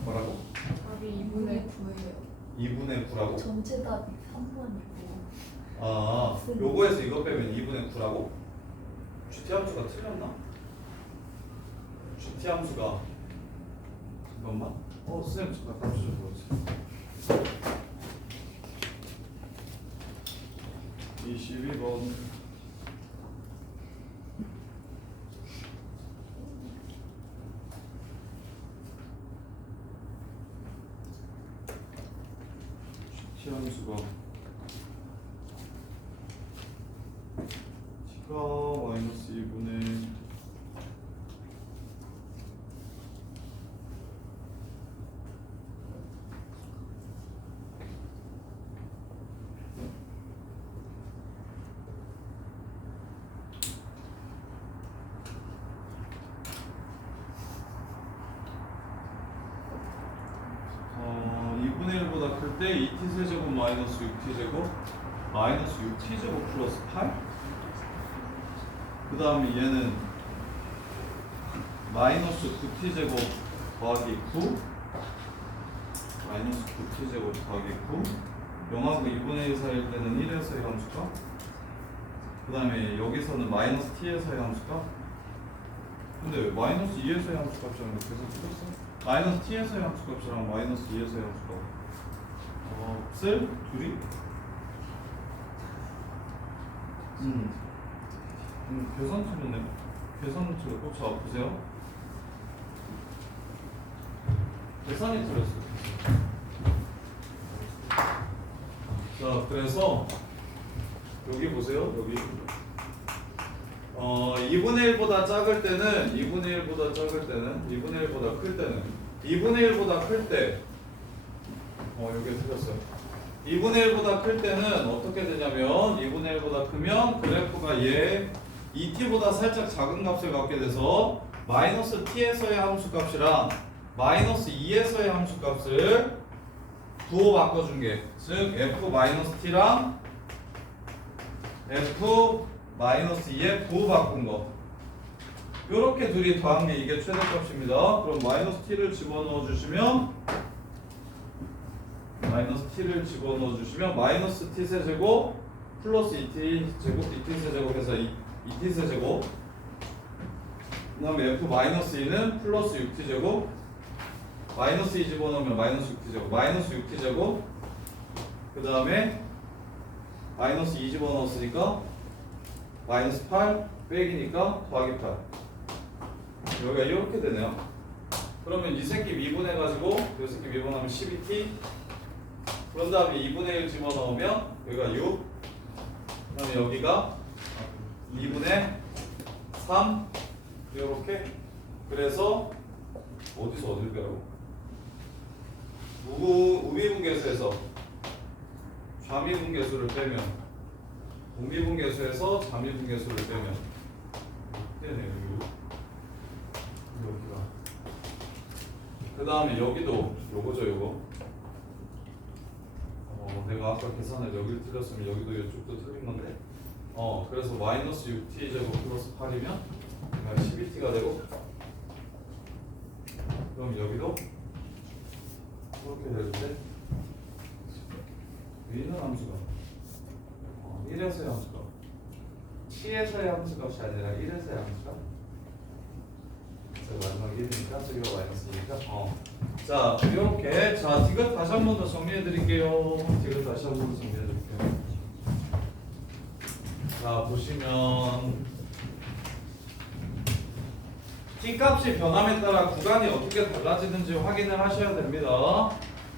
뭐라고? 답이 2분의 9예요. 2분의 9라고? 전체 답이 3번이고 아, 요거에서 이거 빼면 2분의 9라고? GT 함수가 틀렸나? GT 함수가 잠깐만. 선생님 잠깐 함수 좀 보여주세요. 22번. GT 함수가 T가 마이너스 2분의 보다 클 때 2t 세제곱 마이너스 6t 제곱 마이너스 6t 제곱 플러스 8. 그 다음에 얘는 마이너스 9t 제곱 더하기 9 마이너스 9t 제곱 더하기 9 0하고 2분의 1 사이일 때는 1에서의 함수가, 그 다음에 여기서는 마이너스 t에서의 함수가, 근데 왜 마이너스 2에서의 함수 값이랑 계속 틀렸어? 마이너스 t에서의 함수 값이랑 마이너스 2에서의 함수 값 없을 둘이? 계산 틀렸네. 계산 틀렸고, 자 보세요. 계산이 틀렸어. 자, 그래서 여기 보세요. 여기 2분의 1보다 작을 때는 2분의 1보다 작을 때는 2분의 1보다 클 때는 2분의 1보다 클 때 여기 틀렸어요. 2분의 1보다 클 때는 어떻게 되냐면 2분의 1보다 크면 그래프가 얘 2t보다 살짝 작은 값을 갖게 돼서 마이너스 t에서의 함수값이랑 마이너스 2에서의 함수값을 부호 바꿔준 게, 즉 f 마이너스 t랑 f 마이너스 2에 부호 바꾼 거, 요렇게 둘이 더한 게 이게 최대값입니다. 그럼 마이너스 t를 집어넣어 주시면 마이너스 t를 집어넣어 주시면 마이너스 t 세제곱 플러스 2t 제곱 dt 세제곱해서 2t 세제곱, 그 다음에 f 마이너스 2는 플러스 6t 제곱, 마이너스 2 집어넣으면 마이너스 6t 제곱, 마이너스 6t 제곱, 그 다음에 마이너스 2 집어넣었으니까 마이너스 8 빼기니까 더하기 8. 여기가 이렇게 되네요. 그러면 이 새끼 미분해가지고 이 새끼 미분하면 12t, 그런 다음에 2분의 1 집어넣으면 여기가 6, 그 다음에 여기가 2분의 3, 이렇게. 그래서 어디서 어딜 빼라고? 우미분계수에서 좌미분계수를 빼면, 우미분계수에서 좌미분계수를 빼면 되네요. 여기가. 그 다음에 여기도 요거죠, 요거. 내가 아까 계산을 여기를 틀렸으면 여기도 이쪽도 틀린 건데, 그래서 마이너스 6t 제곱 플러스 8이면 12t가 되고, 그럼 여기도 이렇게 되는데 위는 함수가 1에서의 함수가 t에서의 함수값이 아니라 1에서의 함수가, 마지막 1이니까 저기가 마이너스니까 자, 이렇게. 자, 디귿 다시 한 번 더 정리해 드릴게요. 디귿 다시 한 번 더 정리해 드릴게요. 자, 보시면 t 값이 변함에 따라 구간이 어떻게 달라지는지 확인을 하셔야 됩니다.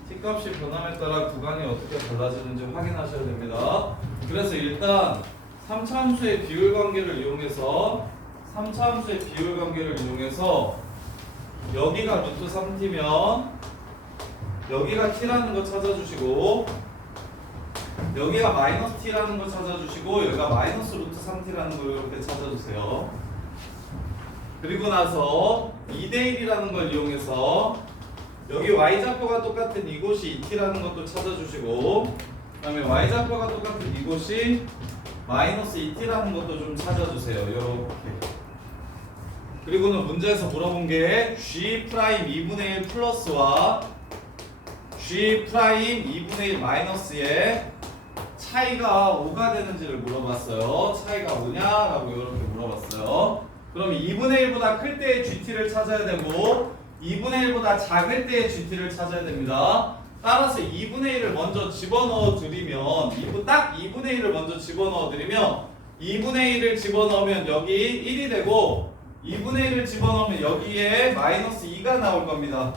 t 값이 변함에 따라 구간이 어떻게 달라지는지 확인하셔야 됩니다. 그래서 일단 3차 함수의 비율 관계를 이용해서 3차 함수의 비율 관계를 이용해서 여기가 루트 3t면 여기가 t라는 거 찾아주시고, 여기가 마이너스 t라는 거 찾아주시고 여기가 마이너스 루트 3t라는 거 이렇게 찾아주세요. 그리고 나서 2대 1이라는 걸 이용해서 여기 y좌표가 똑같은 이곳이 2t라는 것도 찾아주시고 그 다음에 y좌표가 똑같은 이곳이 마이너스 2t라는 것도 좀 찾아주세요. 이렇게. 그리고는 문제에서 물어본 게 g 프라임 2분의 1 플러스와 g 프라임 2분의 1 마이너스의 차이가 5가 되는지를 물어봤어요. 차이가 5냐라고 이렇게 물어봤어요. 그럼 2분의 1보다 클 때의 GT를 찾아야 되고 2분의 1보다 작을 때의 GT를 찾아야 됩니다. 따라서 2분의 1을 먼저 집어넣어 드리면 딱 2분의 1을 먼저 집어넣어 드리면 2분의 1을 집어넣으면 여기 1이 되고 2분의 1을 집어넣으면 여기에 마이너스 2가 나올 겁니다.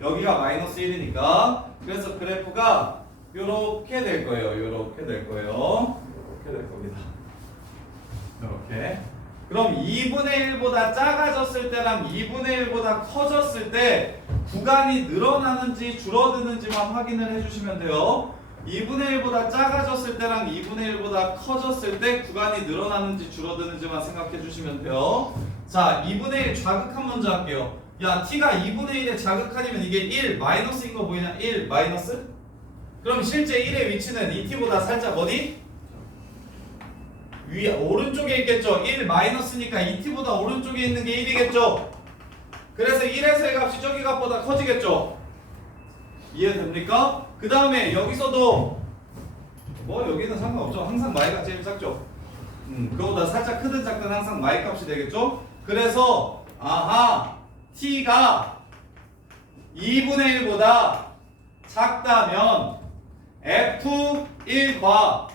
여기가 마이너스 1이니까 그래서 그래프가 요렇게 될 거예요. 요렇게 될 거예요. 이렇게 될 겁니다. 요렇게. 그럼 2분의 1보다 작아졌을 때랑 2분의 1보다 커졌을 때 구간이 늘어나는지 줄어드는지만 확인을 해주시면 돼요. 2분의 1보다 작아졌을 때랑 2분의 1보다 커졌을 때 구간이 늘어나는지 줄어드는지만 생각해 주시면 돼요. 자, 2분의 1 자극한 먼저 할게요. 야, t가 2분의 1에 자극하면 이게 1 마이너스인 거 보이냐? 1 마이너스? 그럼 실제 1의 위치는 2t보다 살짝 어디? 오른쪽에 있겠죠. 1 마이너스니까 2t보다 오른쪽에 있는 게 1이겠죠. 그래서 1에서의 값이 저기 값보다 커지겠죠. 이해됩니까? 그 다음에 여기서도 뭐 여기는 상관없죠. 항상 y가 제일 작죠. 그거보다 살짝 크든 작든 항상 y 값이 되겠죠. 그래서 아하 t가 2분의 1보다 작다면 f1과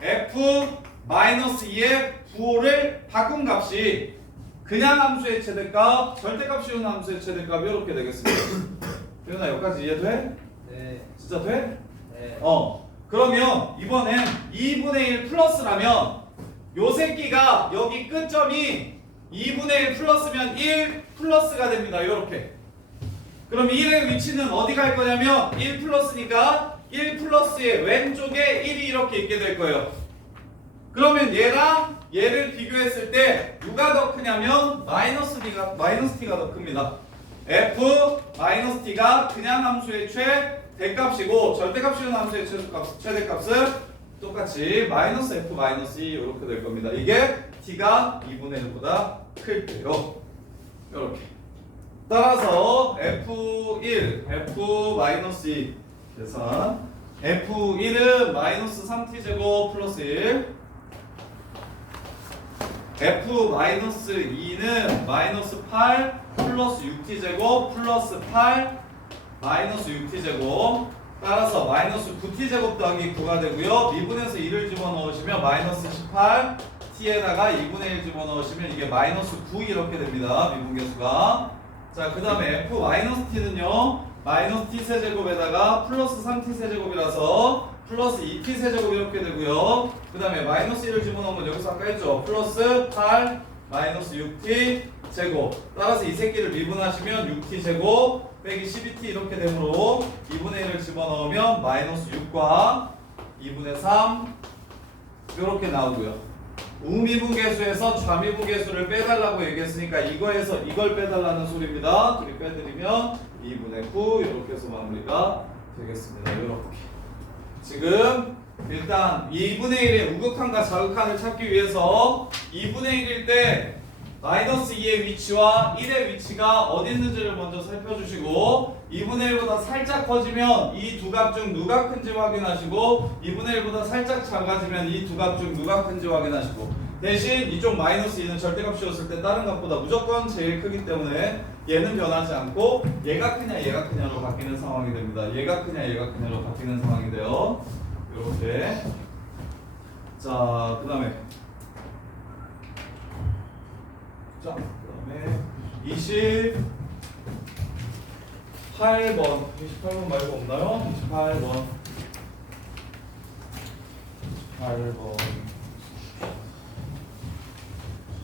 f-2의 부호를 바꾼 값이 그냥 함수의 최대값, 절대값 씌운 함수의 최대값 이렇게 되겠습니다. 태훈아 여기까지 이해돼? 네. 진짜 돼? 네. 그러면 이번엔 2분의 1 플러스라면 요 새끼가 여기 끝점이 2분의 1 플러스면 1 플러스가 됩니다. 요렇게. 그럼 1의 위치는 어디 갈 거냐면 1 플러스니까 1 플러스의 왼쪽에 1이 이렇게 있게 될 거예요. 그러면 얘랑 얘를 비교했을 때 누가 더 크냐면 마이너스 t가 더 큽니다. f-t가 그냥 함수의 최대값이고 절대값 씌운 함수의 최대값은 똑같이 마이너스 f 마이너스 2 이렇게 될 겁니다. 이게 t가 2분의 1보다 클 때요. 이렇게. 따라서 f1, f-2 계산 f1은 마이너스 3t제곱 플러스 1 f-2는 마이너스 8 플러스 6t제곱 플러스 8 마이너스 6t제곱 따라서 마이너스 9t제곱 더하기 9가 되고요. 미분에서 1을 집어넣으시면 마이너스 18 t에다가 2분의 1 집어넣으시면 이게 마이너스 9 이렇게 됩니다. 미분계수가. 자, 그 다음에 f-t는요 마이너스 t 세제곱에다가 플러스 3t 세제곱이라서 플러스 2t 세제곱 이렇게 되고요. 그 다음에 마이너스 1을 집어넣으면 여기서 아까 했죠. 플러스 8 마이너스 6t 제곱 따라서 이 새끼를 미분하시면 6t 제곱 빼기 12t 이렇게 되므로 2분의 1을 집어넣으면 마이너스 6과 2분의 3 이렇게 나오고요. 우미분계수에서 좌미분계수를 빼달라고 얘기했으니까 이거에서 이걸 빼달라는 소리입니다. 둘이 빼드리면 2분의 9 이렇게 해서 마무리가 되겠습니다. 이렇게. 지금 일단 2분의 1의 우극한과 자극한을 찾기 위해서 2분의 1일 때 마이너스 2의 위치와 1의 위치가 어디 있는지를 먼저 살펴주시고 2분의 1보다 살짝 커지면 이 두 값 중 누가 큰지 확인하시고 2분의 1보다 살짝 작아지면 이 두 값 중 누가 큰지 확인하시고 대신 이쪽 마이너스 2는 절대값 씌웠을 때 다른 값보다 무조건 제일 크기 때문에 얘는 변하지 않고 얘가 크냐 얘가 크냐로 바뀌는 상황이 됩니다. 얘가 크냐 얘가 크냐로 바뀌는 상황이 돼요. 이렇게. 자, 그 다음에 28번 말고 없나요? 28번.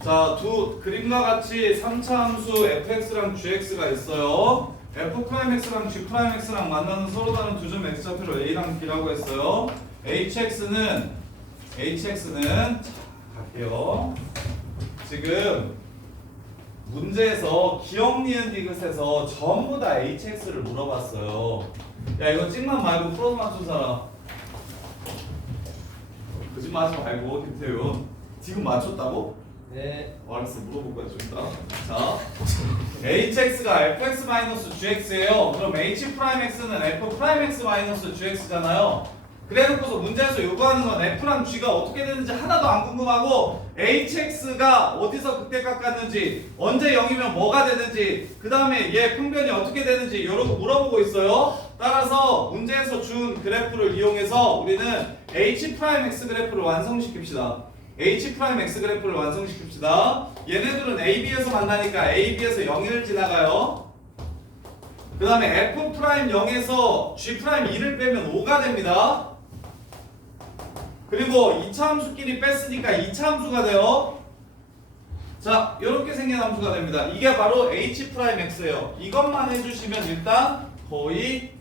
자, 두 그림과 같이 3차 함수 fx랑 gx가 있어요. f'x랑 g'x랑 만나는 서로 다른 두 점 x좌표를 a랑 b라고 했어요. hx는 자, 갈게요. 지금 문제에서 기억 니은 디귿에서 전부 다 hx를 물어봤어요. 야 이거 찍만 말고 풀어서 맞춘 사람. 거짓말하지 말고 김태훈. 지금 맞췄다고? 네. 알았어 물어볼 거야 좀 이따. 자, hx가 fx-gx예요. 그럼 h'x는 f'(x-gx잖아요. 그래놓고서 문제에서 요구하는 건 f랑 g가 어떻게 되는지 하나도 안 궁금하고 hx가 어디서 극대 깎았는지 언제 0이면 뭐가 되는지 그 다음에 얘 평변이 어떻게 되는지 이런 거 물어보고 있어요. 따라서 문제에서 준 그래프를 이용해서 우리는 h'x 그래프를 완성시킵시다. h'x 그래프를 완성시킵시다. 얘네들은 AB에서 만나니까 AB에서 0을 지나가요. 그 다음에 f'0에서 g'2를 빼면 5가 됩니다. 그리고 2차 함수끼리 뺐으니까 2차 함수가 돼요. 자, 이렇게 생긴 함수가 됩니다. 이게 바로 h'x예요. 이것만 해주시면 일단 거의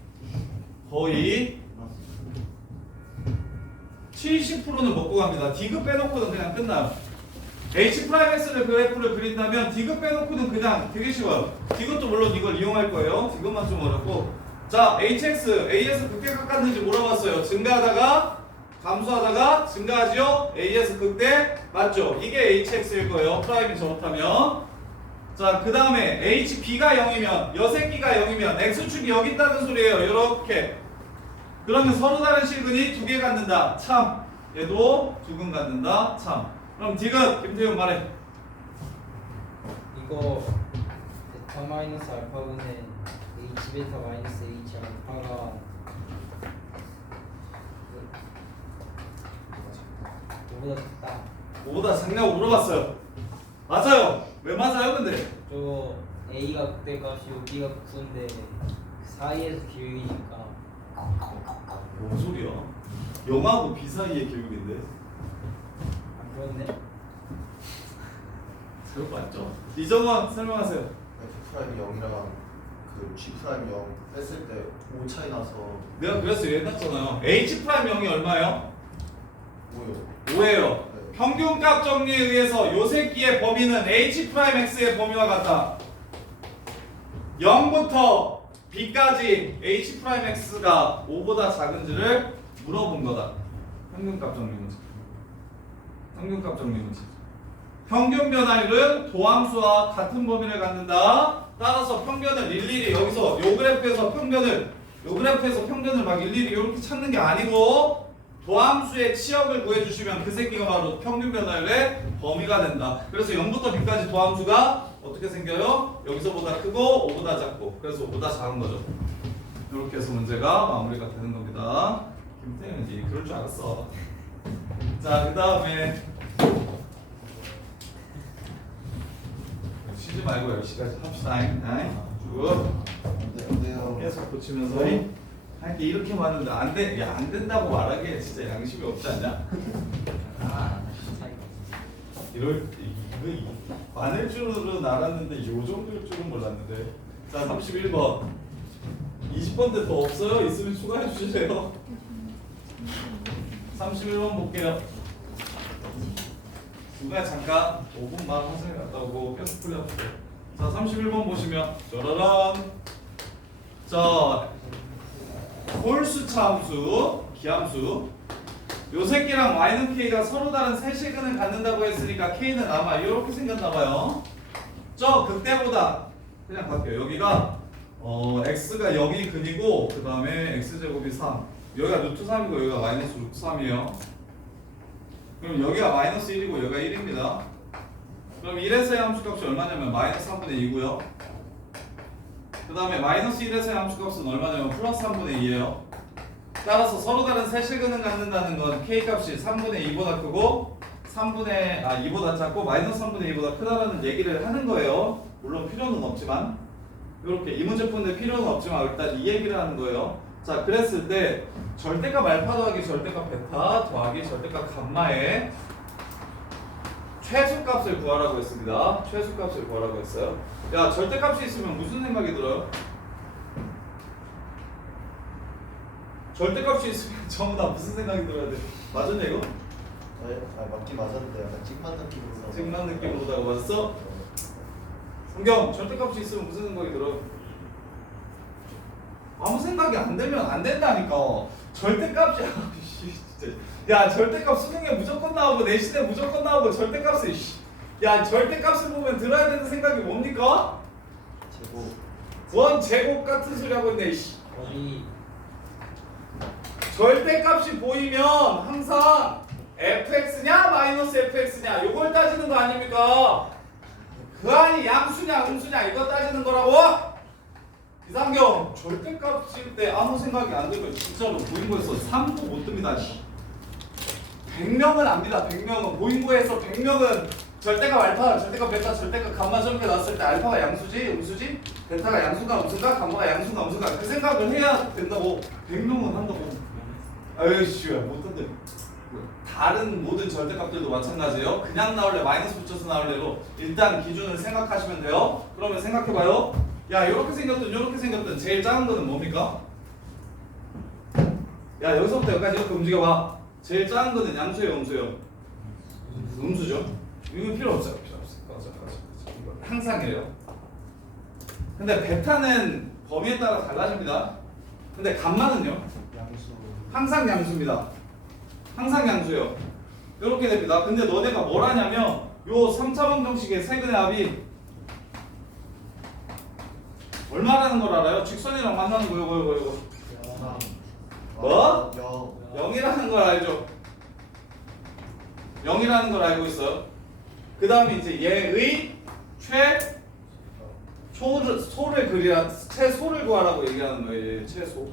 70%는 먹고 갑니다. 디귿 빼놓고는 그냥 끝나요. h'x의 그래프를 그린다면 디귿 빼놓고는 그냥 되게 쉬워요. 디귿도 물론 이걸 이용할 거예요. 디귿만 좀 어렵고. 자, hx a에서 극대 깎았는지 물어봤어요. 증가하다가 감소하다가 증가하죠. a에서 극대 맞죠? 이게 hx일 거예요. 프라임이 저렇다면. 자, 그 다음에 hb가 0이면 여 새끼가 0이면 x축이 여기 있다는 소리예요. 이렇게. 그러면 서로 다른 실근이 두 개 갖는다. 참. 얘도 두 근 갖는다. 참. 그럼 디귿 김태훈 말해. 이거 베타 마이너스 알파분의 h 베타 마이너스 h 알파가 이거보다 작다. 뭐보다 작냐고 물어봤어요. 맞아요. 왜 맞아요 근데? 저 a가 극대값이 여기가 극소인데 사이에서 기울이니까 뭔 소리야? 0하고 b 사이의 교육인데. 안 그렇네? 그거 맞죠? 이정원 설명하세요. F' 0이랑 그 G' 0 뺐을 때 5 차이 나서 내가 그래서 얘기했잖아요. h 프라임 0이 얼마예요? 5요. 5예요. 평균값 정리에 의해서 요 새끼의 범위는 h 프라임 x의 범위와 같다. 0부터 b까지 h 프라임 x가 5보다 작은지를 물어본 거다. 평균값 정리 문제. 평균값 정리 문제. 평균 변화율은 도함수와 같은 범위를 갖는다. 따라서 평균을 일일이 여기서 요 그래프에서 평균을 막 일일이 이렇게 찾는 게 아니고 도함수의 치역을 구해주시면 그 새끼가 바로 평균 변화율의 범위가 된다. 그래서 0부터 b까지 도함수가 어떻게 생겨요? 여기서보다 크고 5보다 작고 그래서 5보다 작은 거죠. 이렇게 해서 문제가 마무리가 되는 겁니다. 김태현이 그럴 줄 알았어. 자, 그 다음에 쉬지 말고 10시까지 합시다. 쭉 안 돼요. 계속 고치면서 할게. 이렇게 많은데 안 돼. 야, 안 된다고 말하기에 진짜 양심이 없지 않냐? 이럴 이거 많을 줄은 알았는데 요 정도일 줄은 몰랐는데. 자, 31번. 20번대 더 없어요? 있으면 추가해 주세요. 31번 볼게요. 누가 잠깐 5분만 화장실 갔다 오고 계속 풀려볼게요. 자, 31번 보시면 짜라란. 자, 홀수차 함수, 기함수. 요 새끼랑 y는 k가 서로 다른 세 실근을 갖는다고 했으니까 k는 아마 이렇게 생겼나봐요. 저 극대보다 그냥 갈게요. 여기가 x가 0이 근이고 그 다음에 x제곱이 3. 여기가 루트 3이고 여기가 마이너스 루트 3이에요. 그럼 여기가 마이너스 1이고 여기가 1입니다. 그럼 1에서의 함수값이 얼마냐면 마이너스 3분의 2고요. 그 다음에 마이너스 1에서의 함수값은 얼마냐면 플러스 3분의 2예요. 따라서 서로 다른 세 실근을 갖는다는 건 k값이 3분의 2보다 크고 2보다 작고 마이너스 3분의 2보다 크다라는 얘기를 하는 거예요. 물론 필요는 없지만 이렇게 이 문제 푸는데 필요는 없지만 일단 이 얘기를 하는 거예요. 자, 그랬을 때 절대값 알파 더하기 절대값 베타 더하기 절대값 감마의 최소값을 구하라고 했습니다. 최소값을 구하라고 했어요. 야, 절대값이 있으면 무슨 생각이 들어요? 절대값이 있으면 전부 다 무슨 생각이 들어야 돼? 맞았냐 이거? 맞긴 맞았는데 약간 찍만 느낌으로. 찍만 느낌으로다가 맞았어? 성경 절대값이 있으면 무슨 생각이 들어? 아무 생각이 안 들면 안 된다니까. 절대값이 진짜. 야 절대값 수능에 무조건 나오고 내신에 무조건 나오고 절대값을 야 절대값을 보면 들어야 되는 생각이 뭡니까? 제곱. 원 제곱 같은 소리 하고 있네. 어디 절대값이 보이면 항상 fx냐 마이너스 fx냐 요걸 따지는 거 아닙니까? 그 안이 양수냐 음수냐 이거 따지는 거라고? 이상경 절대값일 때 아무 생각이 안 들면 진짜로 보인고에서 3도 못 듭니다. 100명은 압니다. 100명은 보인고에서 100명은 절대값 알파, 절대값 베타, 절대값 감마 저렇게 나왔을 때 알파가 양수지 음수지 베타가 양수가 음수가 감마가 양수가 음수가 그 생각을 해야 된다고. 100명은 한다고. 아이씨 못한대. 다른 모든 절대값들도 마찬가지예요. 그냥 나올래 마이너스 붙여서 나올래로 일단 기준을 생각하시면 돼요. 그러면 생각해봐요. 야 이렇게 생겼든 이렇게 생겼든 제일 작은 거는 뭡니까? 야 여기서부터 여기까지 이렇게 움직여봐. 제일 작은 거는 양수예요 음수예요? 음수죠. 이거 필요 없어요. 필요 없어요. 이거 항상이에요. 근데 베타는 범위에 따라 달라집니다. 근데 감마는요? 양수 항상 양수입니다. 항상 양수예요. 이렇게 됩니다. 근데 너네가 뭘 하냐면 요 3차원 방식의 세근의 합이 얼마라는 걸 알아요? 직선이랑 만나는 거 이거 뭐? 0이라는 걸 알죠? 0이라는 걸 알고 있어요. 그 다음에 이제 얘의 소를 그리라 최소를 구하라고 얘기하는 거예요. 최소.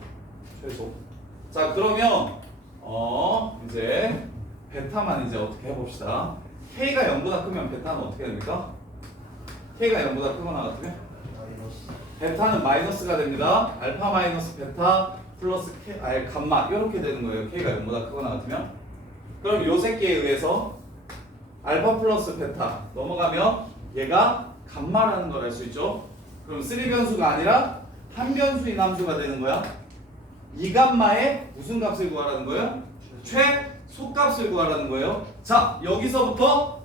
자 그러면 이제 베타만 이제 어떻게 해봅시다. K가 0보다 크면 베타는 어떻게 됩니까? K가 0보다 크거나 같으면 베타는 마이너스가 됩니다. 알파 마이너스 베타 플러스 K, 감마 이렇게 되는 거예요. K가 0보다 크거나 같으면. 그럼 요 새끼에 의해서 알파 플러스 베타 넘어가면 얘가 감마라는 걸 알 수 있죠. 그럼 3변수가 아니라 한 변수인 함수가 되는 거야. 이 감마의 무슨 값을 구하라는 거예요? 최소값을 구하라는 거예요. 자 여기서부터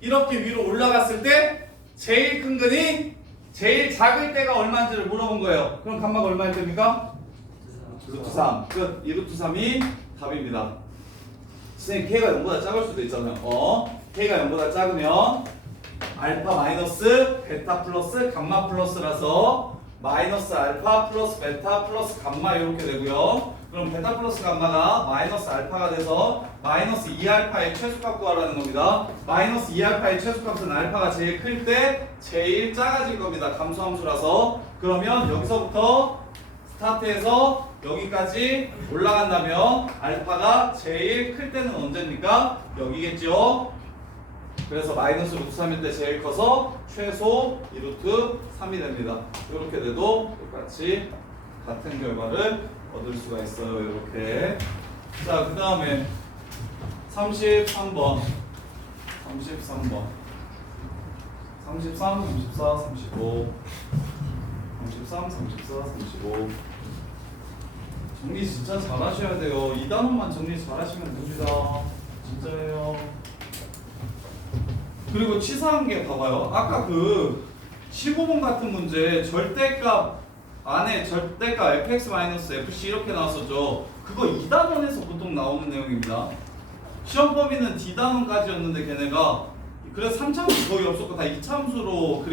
이렇게 위로 올라갔을 때 제일 큰 근이 제일 작을 때가 얼마인지를 물어본 거예요. 그럼 감마가 얼마일 때입니까? 루트 3. 끝. 이 루트 3이 답입니다. 선생님 K가 0보다 작을 수도 있잖아요. K가 0보다 작으면 알파 마이너스 베타 플러스 감마 플러스라서 마이너스 알파 플러스 베타 플러스 감마 이렇게 되고요. 그럼 베타 플러스 감마가 마이너스 알파가 돼서 마이너스 2알파의 최소값 구하라는 겁니다. 마이너스 2알파의 최소값은 알파가 제일 클 때 제일 작아질 겁니다. 감소함수라서. 그러면 여기서부터 스타트해서 여기까지 올라간다면 알파가 제일 클 때는 언제입니까? 여기겠죠. 그래서 마이너스 루트 3일 때 제일 커서 최소 2루트 3이 됩니다. 이렇게 돼도 똑같이 같은 결과를 얻을 수가 있어요. 이렇게. 자, 그 다음에 33번 33번 33, 34, 35 33, 34, 35 정리 진짜 잘하셔야 돼요. 이 단원만 정리 잘하시면 됩니다. 진짜예요. 그리고 치사한 게 봐봐요. 아까 그 15번 같은 문제 절대값 안에 절대값 fx-fc 이렇게 나왔었죠. 그거 2단원에서 보통 나오는 내용입니다. 시험 범위는 D단원까지였는데 걔네가 그래서 3차함수 거의 없었고 다 2차함수로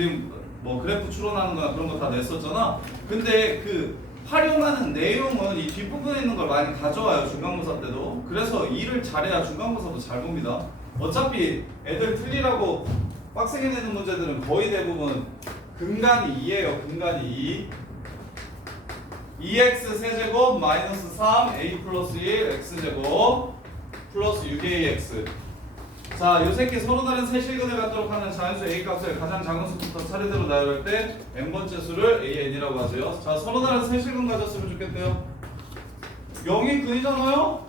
그래프 추론하는 거나 그런 거 다 냈었잖아. 근데 그 활용하는 내용은 이 뒷부분에 있는 걸 많이 가져와요. 중간고사 때도. 그래서 일을 잘해야 중간고사도 잘 봅니다. 어차피 애들 틀리라고 빡세게 내는 문제들은 거의 대부분 근간이 2예요. 근간이 2. 2x 세제곱 마이너스 3 a 플러스 1 x제곱 플러스 6ax. 자, 요 새끼 서로 다른 세 실근을 갖도록 하는 자연수 a 값을 가장 작은 수부터 차례대로 나열할 때 n번째 수를 an이라고 하죠. 자, 서로 다른 세 실근 가졌으면 좋겠대요. 0이 근이잖아요?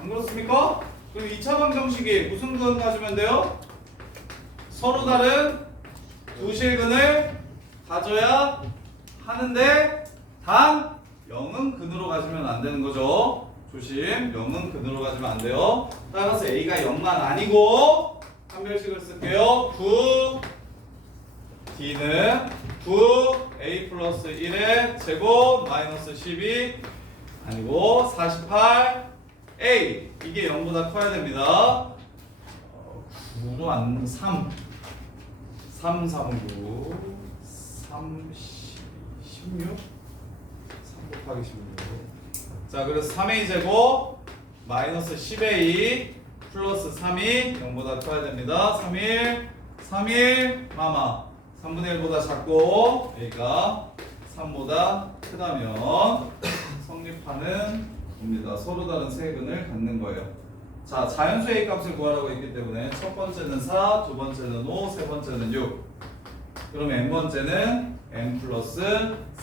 안 그렇습니까? 그럼 2차 방정식이 무슨 근 가지면 돼요? 서로 다른 두 실근을 가져야 하는데 단 0은 근으로 가시면 안 되는 거죠. 조심. 0은 근으로 가시면 안 돼요. 따라서 a가 0만 아니고 한별식을 쓸게요. 9 d는 9a 플러스 1의 제곱 마이너스 12 아니고 48a 이게 0보다 커야 됩니다. 9로 안 3 3 3 9 3 16 3 곱하기 16 자 그래서 3a 제곱 마이너스 10a 플러스 3이 0보다 커야 됩니다. 3일 마마 3분의 1보다 작고 a가 3보다 크다면 성립하는 겁니다. 서로 다른 세근을 갖는 거예요. 자 자연수 a 값을 구하라고 했기 때문에 첫 번째는 4, 두 번째는 5, 세 번째는 6 그럼 n번째는 n 플러스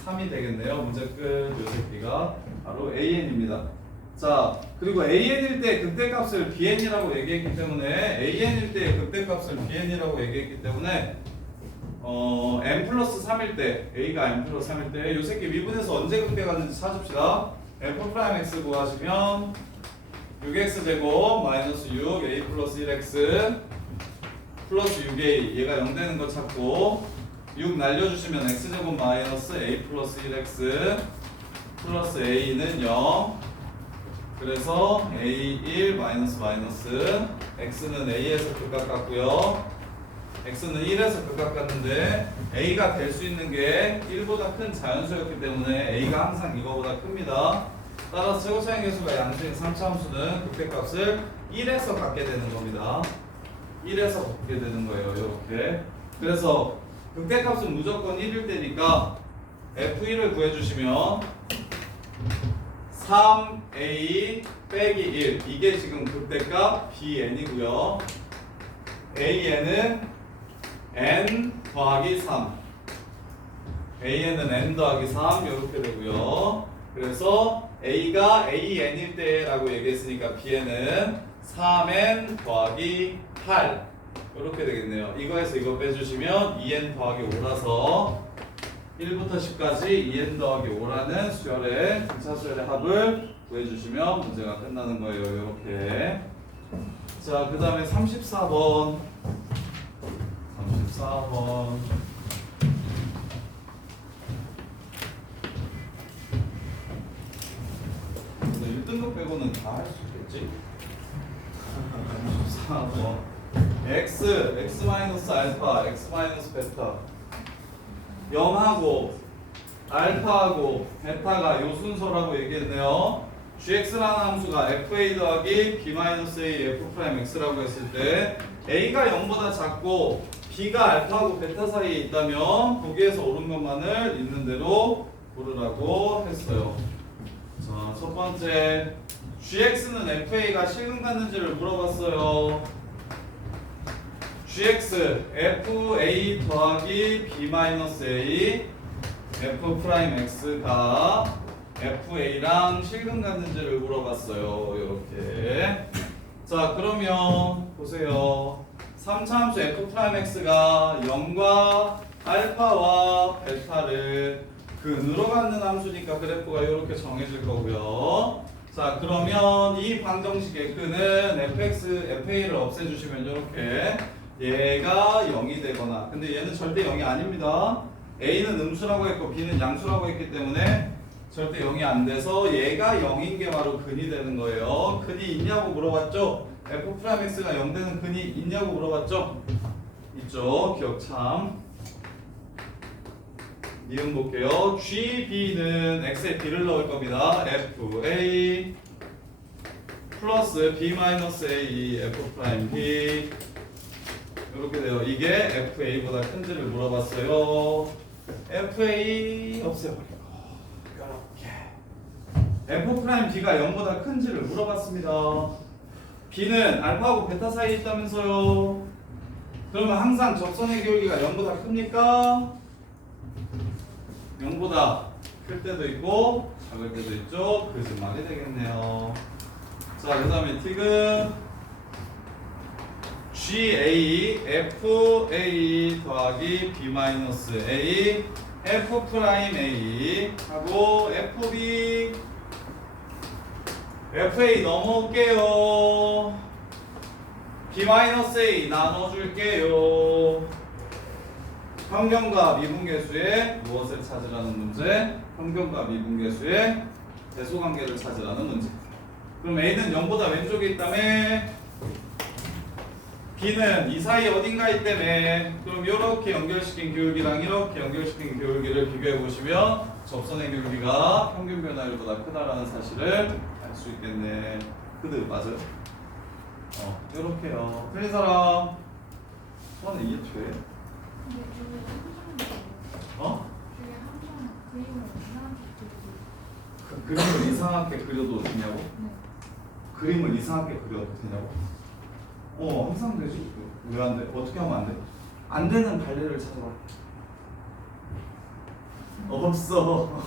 3이 되겠네요. 문제 끝. 요 새끼가 바로 an입니다. 자 그리고 an일 때 극대값을 bn이라고 얘기했기 때문에 an일 때 극대값을 bn이라고 얘기했기 때문에 n 플러스 3일 때 a가 n 플러스 3일 때 요 새끼 미분에서 언제 극대 갔는지 찾읍시다. f'(x) 구하시면 6x제곱 마이너스 6 a 플러스 1x 플러스 6a 얘가 0 되는 거 찾고 6 날려주시면 x제곱 마이너스 a 플러스 1x 플러스 a는 0 그래서 a1 마이너스 마이너스 x는 a에서 극각 같고요 x는 1에서 극각 같는데 a가 될 수 있는 게 1보다 큰 자연수였기 때문에 a가 항상 이거보다 큽니다. 따라서 최고차이 계수가 양수인 3차함수는 극대값을 1에서 갖게 되는 겁니다. 1에서 갖게 되는 거예요. 이렇게. 그래서 극대값은 무조건 1일 때니까 f1을 구해주시면 3a 빼기 1 이게 지금 극대값 bn이고요. an은 n 더하기 3 an은 n 더하기 3 이렇게 되고요. 그래서 a가 an일 때라고 얘기했으니까 bn은 3n 더하기 8 이렇게 되겠네요. 이거에서 이거 빼주시면 2n 더하기 5라서 1부터 10까지 2n 더하기 5라는 수열의 등차 수열의 합을 구해주시면 문제가 끝나는 거예요. 이렇게. 자, 그 다음에 34번. 34번. 근데 1등급 빼고는 다 할 수 있겠지? 34번. x 마이너스 알파, x 마이너스 베타. 0하고 알파하고 베타가 요 순서라고 얘기했네요. gx라는 함수가 fa 더하기 b-a f'(x라고 했을 때 a가 0보다 작고 b가 알파하고 베타 사이에 있다면 거기에서 옳은 것만을 있는 대로 고르라고 했어요. 자, 첫 번째 gx는 fa가 실근 갖는지를 물어봤어요. gx fa 더하기 b-a f'x가 fa랑 실근 갖는지를 물어봤어요. 이렇게. 자, 그러면 보세요. 3차함수 f'x가 0과 알파와 베타를 근으로 갖는 함수니까 그래프가 이렇게 정해질 거고요. 자, 그러면 이 방정식의 끈은 fa를 없애주시면 이렇게 얘가 0이 되거나, 근데 얘는 절대 0이 아닙니다. a는 음수라고 했고 b는 양수라고 했기 때문에 절대 0이 안 돼서 얘가 0인 게 바로 근이 되는 거예요. 근이 있냐고 물어봤죠? f'x가 0 되는 근이 있냐고 물어봤죠? 있죠. 기억 참. 니은 볼게요. gb는 x에 b를 넣을 겁니다. fa 플러스 b-a f'b 이렇게 돼요. 이게 fa보다 큰지를 물어봤어요. fa 없애버리고 이렇게 f'b가 0보다 큰지를 물어봤습니다. b는 알파하고 베타 사이에 있다면서요. 그러면 항상 접선의 기울기가 0보다 큽니까? 0보다 클 때도 있고 작을 때도 있죠. 거짓말이 되겠네요. 자, 그 다음에 티그 GA FA 더하기 B-A F'A 하고 FB FA 넘어올게요. B-A 나눠줄게요. 평균과 미분계수의 무엇을 찾으라는 문제? 평균과 미분계수의 대소관계를 찾으라는 문제. 그럼 A는 0보다 왼쪽에 있다며, B는 이 사이 어딘가에 있다며. 그럼 이렇게 연결시킨 교울기랑 이렇게 연결시킨 교울기를 비교해 보시면 접선의 교울기가 평균 변화율보다 크다라는 사실을 알 수 있겠네. 그들 맞아요? 이렇게요. 틀린 사람 손에 이해 돼? 근데 그게 항상 어? 그게 항상 그림을 이상하게 그리고 그 그림을 이상하게 그려도 되냐고? 네. 그림을 이상하게 그려도 되냐고? 항상 되지. 왜 안 돼? 어떻게 하면 안 돼? 안 되는 발레를 찾아봐. 없어.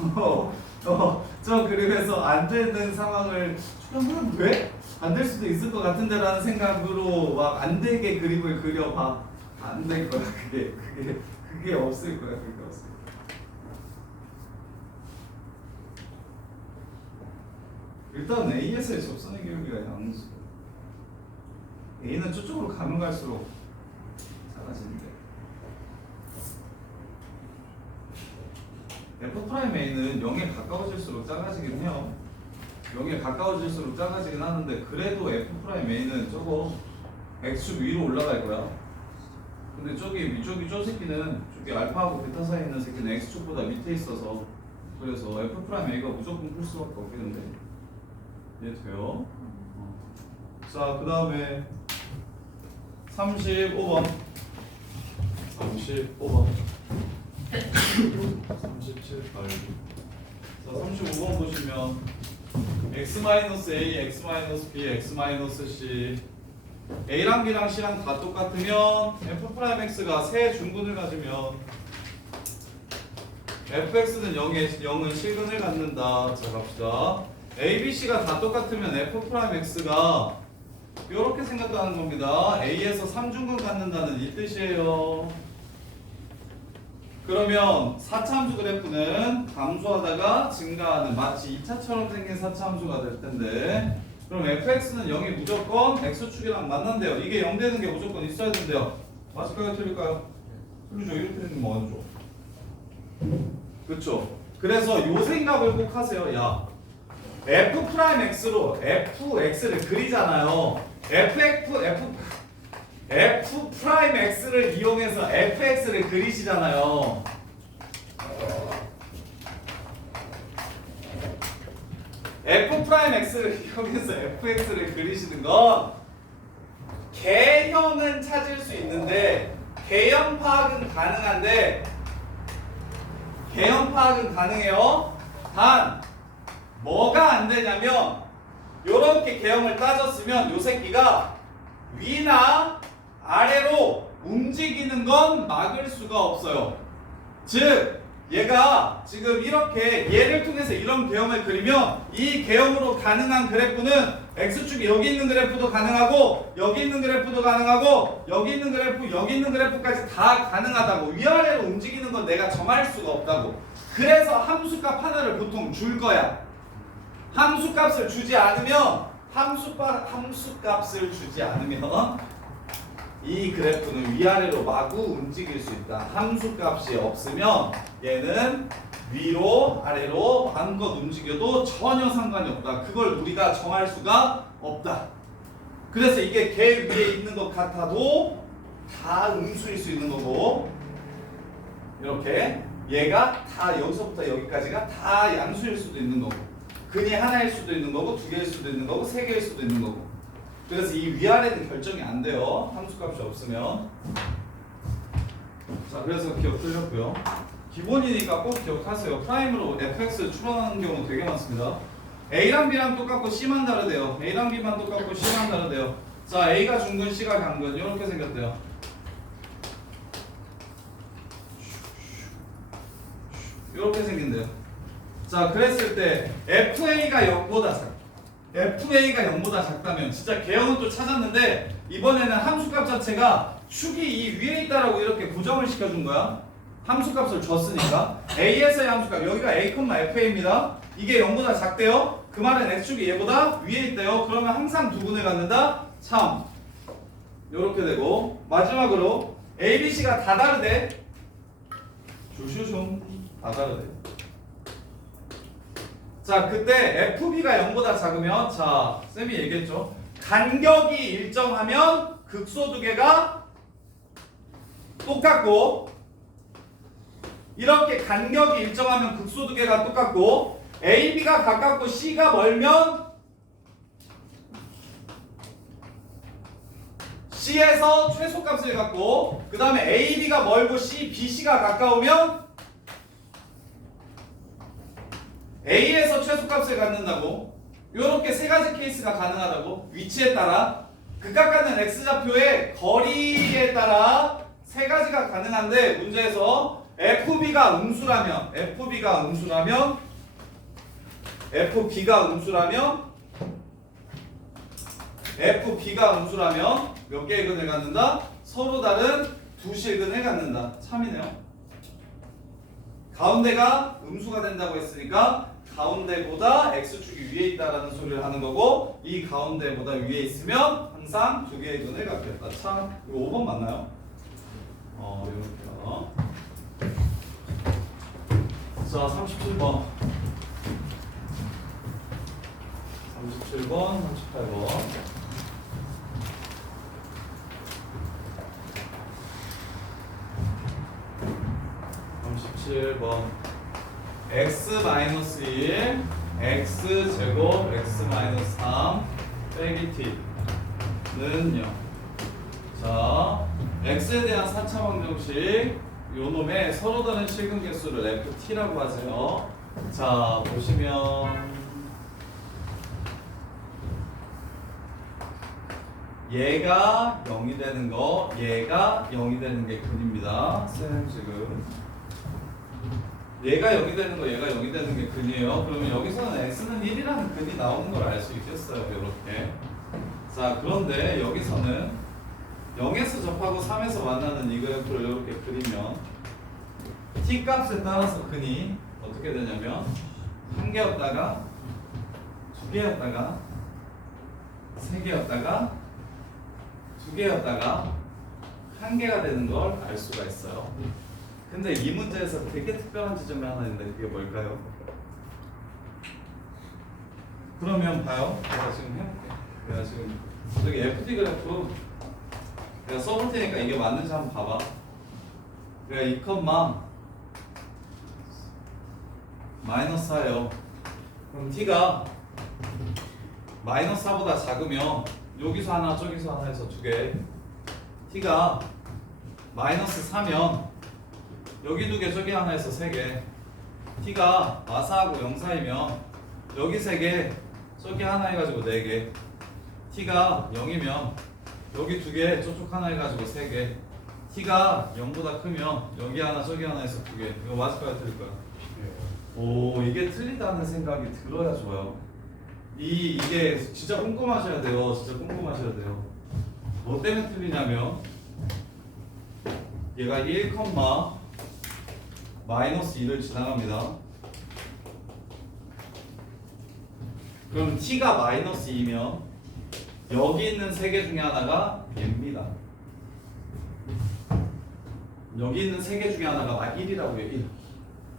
저 그림에서 안 되는 상황을 추정하면 돼? 안 될 수도 있을 것 같은데라는 생각으로 막 안 되게 그림을 그려봐. 안 될 거야. 그게 없을 거야. 그게 없을 거야. 일단 A에서의 접선의 기울기가 양수. A는 저쪽으로 가면 갈수록 작아지는데. F'A는 0에 가까워질수록 작아지긴 해요. 0에 가까워질수록 작아지긴 하는데 그래도 F'A는 저거 X축 위로 올라갈 거야. 근데 저기 저 새끼는 저기 알파하고 베타 사이에 있는 새끼는 X축보다 밑에 있어서 그래서 F'A가 무조건 클 수밖에 없겠는데. 이해돼요? 자, 그 다음에 35번 37, 8. 자, 35번 보시면 x-a, x-b, x-c a랑 b랑 c랑 다 똑같으면 f'x가 세 중근을 가지면 fx는 0은 실근을 갖는다. 자, 갑시다. a, b, c가 다 똑같으면 f'x가 이렇게 생각하는 겁니다. A에서 3중근 갖는다는 이 뜻이에요. 그러면 4차 함수 그래프는 감소하다가 증가하는 마치 2차처럼 생긴 4차 함수가 될 텐데 그럼 fx는 0이 무조건 x축이랑 만난대요. 이게 0 되는 게 무조건 있어야 된대요. 맞을까요? 틀릴까요? 틀리죠. 이렇게 되는 거 맞죠? 그쵸? 그래서 요 생각을 꼭 하세요. 야, f'x로 fx를 그리잖아요. f'x를 이용해서 fx를 그리시잖아요. f'x를 이용해서 fx를 그리시는 건 개형은 찾을 수 있는데 개형 파악은 가능한데 개형 파악은 가능해요. 단 뭐가 안 되냐면 요렇게 개형을 따졌으면 요 새끼가 위나 아래로 움직이는 건 막을 수가 없어요. 즉 얘가 지금 이렇게 얘를 통해서 이런 개형을 그리면 이 개형으로 가능한 그래프는 x축이 여기 있는 그래프도 가능하고 여기 있는 그래프도 가능하고 여기 있는 그래프 여기 있는 그래프까지 다 가능하다고. 위아래로 움직이는 건 내가 정할 수가 없다고. 그래서 함수값 하나를 보통 줄 거야. 함수값을 주지 않으면 함수값을 주지 않으면 이 그래프는 위아래로 마구 움직일 수 있다. 함수값이 없으면 얘는 위로 아래로 마음껏 움직여도 전혀 상관이 없다. 그걸 우리가 정할 수가 없다. 그래서 이게 개 위에 있는 것 같아도 다 음수일 수 있는 거고 이렇게 얘가 다 여기서부터 여기까지가 다 양수일 수도 있는 거고 근이 하나일 수도 있는 거고 두 개일 수도 있는 거고 세 개일 수도 있는 거고. 그래서 이 위아래는 결정이 안 돼요. 함수값이 없으면. 자, 그래서 기억 틀렸고요. 기본이니까 꼭 기억하세요. 프라임으로 fx 추론하는 경우 되게 많습니다. a랑 b랑 똑같고 c만 다르대요. a랑 b만 똑같고 c만 다르대요. 자, a가 중근, c가 강근 이렇게 생겼대요. 이렇게 생긴대요. 자, 그랬을 때 FA가 0보다 작다면 진짜 개형은 또 찾았는데 이번에는 함수값 자체가 축이 이 위에 있다라고 이렇게 고정을 시켜준 거야. 함수값을 줬으니까 a에서의 함수값 여기가 a, fA입니다. 이게 0보다 작대요. 그 말은 x축이 얘보다 위에 있대요. 그러면 항상 두 군을 갖는다. 참 요렇게 되고 마지막으로 a, b, c가 다 다르대. 슈슈슝 다 다르대. 자 그때 fb가 0보다 작으면 자 쌤이 얘기했죠. 간격이 일정하면 극소 두 개가 똑같고 이렇게 간격이 일정하면 극소 두 개가 똑같고 AB가 가깝고 C가 멀면 C에서 최소값을 갖고 그 다음에 AB가 멀고 BC가 가까우면 A에서 최소값을 갖는다고. 이렇게 세 가지 케이스가 가능하다고. 위치에 따라 극각 갖는 X좌표의 거리에 따라 세 가지가 가능한데 문제에서 FB가 음수라면 몇 개의 근을 갖는다? 서로 다른 두 실근을 갖는다. 참이네요. 가운데가 음수가 된다고 했으니까 가운데보다 x축이 위에 있다라는 소리를 하는 거고 이 가운데보다 위에 있으면 항상 두 개의 근을 갖겠다. 참 이거 5번 맞나요? 이렇게요. 자 37번 38번 37번 x-1 x제곱 x-3 빼기 t는 0. 자 x에 대한 4차 방정식 요놈의 서로 다른 실근 개수를 ft라고 하세요. 자 보시면 얘가 0이 되는 거 얘가 0이 되는 게 근입니다. 쌤 지금 얘가 0이 되는 거 얘가 0이 되는 게 근이에요. 그러면 여기서는 x는 1이라는 근이 나오는 걸 알 수 있겠어요. 이렇게. 자 그런데 여기서는 0에서 접하고 3에서 만나는 이 그래프를 이렇게 그리면 t 값에 따라서 근이 어떻게 되냐면 한 개였다가 두 개였다가 세 개였다가 두 개였다가 한 개가 되는 걸 알 수가 있어요. 근데 이 문제에서 되게 특별한 지점이 하나 있는데 그게 뭘까요? 그러면 봐요. 내가 지금 해볼게. 내가 지금 여기 FT 그래프 내가 써볼 테니까 이게 맞는지 한번 봐봐. 내가 2 마이너스 4예요. 그럼 t가 마이너스 4보다 작으면 여기서 하나 저기서 하나 해서 두 개. t가 마이너스 4면 여기 두 개 저기 하나 해서 세 개. t가 마사하고 0 사이면 여기 세 개 저기 하나 해가지고 네 개. t가 0이면 여기 두 개 저쪽 하나 해가지고 세 개. t가 0보다 크면 여기 하나 저기 하나 해서 두 개. 이거 맞을 거야 틀릴 거야? 오 이게 틀리다는 생각이 들어야 좋아요. 이게 진짜 꼼꼼하셔야 돼요. 진짜 꼼꼼하셔야 돼요. 뭐 때문에 틀리냐면 얘가 1, 마이너스 2를 지나갑니다. 그럼 t가 마이너스 2면 여기 있는 세 개 중에 하나가 얘입니다. 여기 있는 세 개 중에 하나가 1이라고요. 1.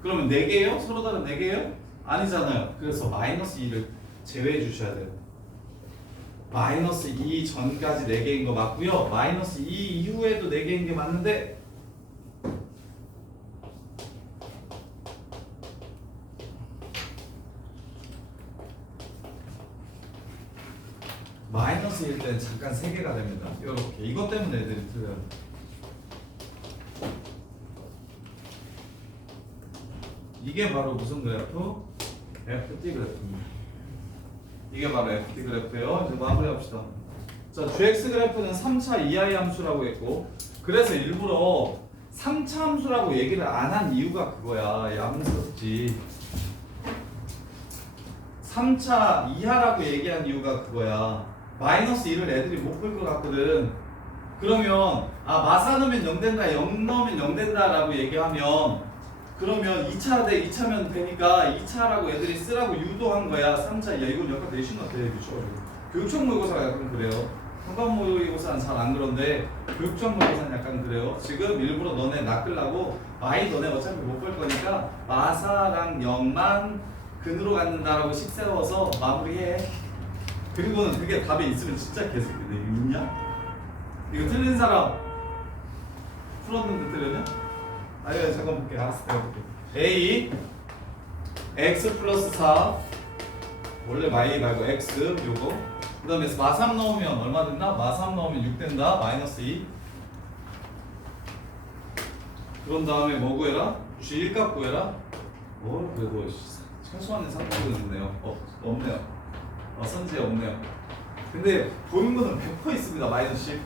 그러면 4개예요? 서로 다른 4개예요? 아니잖아요. 그래서 마이너스 2를 제외해 주셔야 돼요. 마이너스 2 전까지 4개인 거 맞고요. 마이너스 2 이후에도 4개인 게 맞는데 마이너스 1 때는 잠깐 3개가 됩니다. 이렇게 이것 때문에 애들이 틀려요. 이게 바로 무슨 그래프? FT 그래프입니다. 이게 바로 FT 그래프예요. 이제 마무리합시다. 자, GX 그래프는 3차 이하의 함수라고 했고 그래서 일부러 3차 함수라고 얘기를 안 한 이유가 그거야. 얌스럽지. 3차 이하라고 얘기한 이유가 그거야. 마이너스 1을 애들이 못 볼 것 같거든. 그러면 마사 넣으면 0 된다, 0 넣으면 0 된다라고 얘기하면 그러면 2차 대 2차면 되니까 2차라고 애들이 쓰라고 유도한 거야. 3차. 야, 이건 약간 내신 같아. 그쵸? 교육적 모의고사가 약간 그래요. 현관 모의고사는 잘 안 그런데 교육적 모의고사는 약간 그래요. 지금 일부러 너네 낚으려고 많이 너네 어차피 못 볼 거니까 마사랑 0만 근으로 갖는다라고 식 세워서 마무리해. 그리고는 그게 답에 있으면 진짜 개새끼네. 이거 있냐? 이거 틀린 사람 풀었는데 틀렸냐? 아니 잠깐 볼게. 알았어, 내가 볼게. A x 플러스 4 원래 y 말고 x 요거 그 다음에 마3 넣으면 얼마 된다? 마3 넣으면 6 된다. 마이너스 2 그런 다음에 뭐 구해라? g 1값 구해라. 그래도 최소한의 3등은 있네요. 없네요. 선지에 없네요. 근데 보는 거는 100% 있습니다. 마이너스 10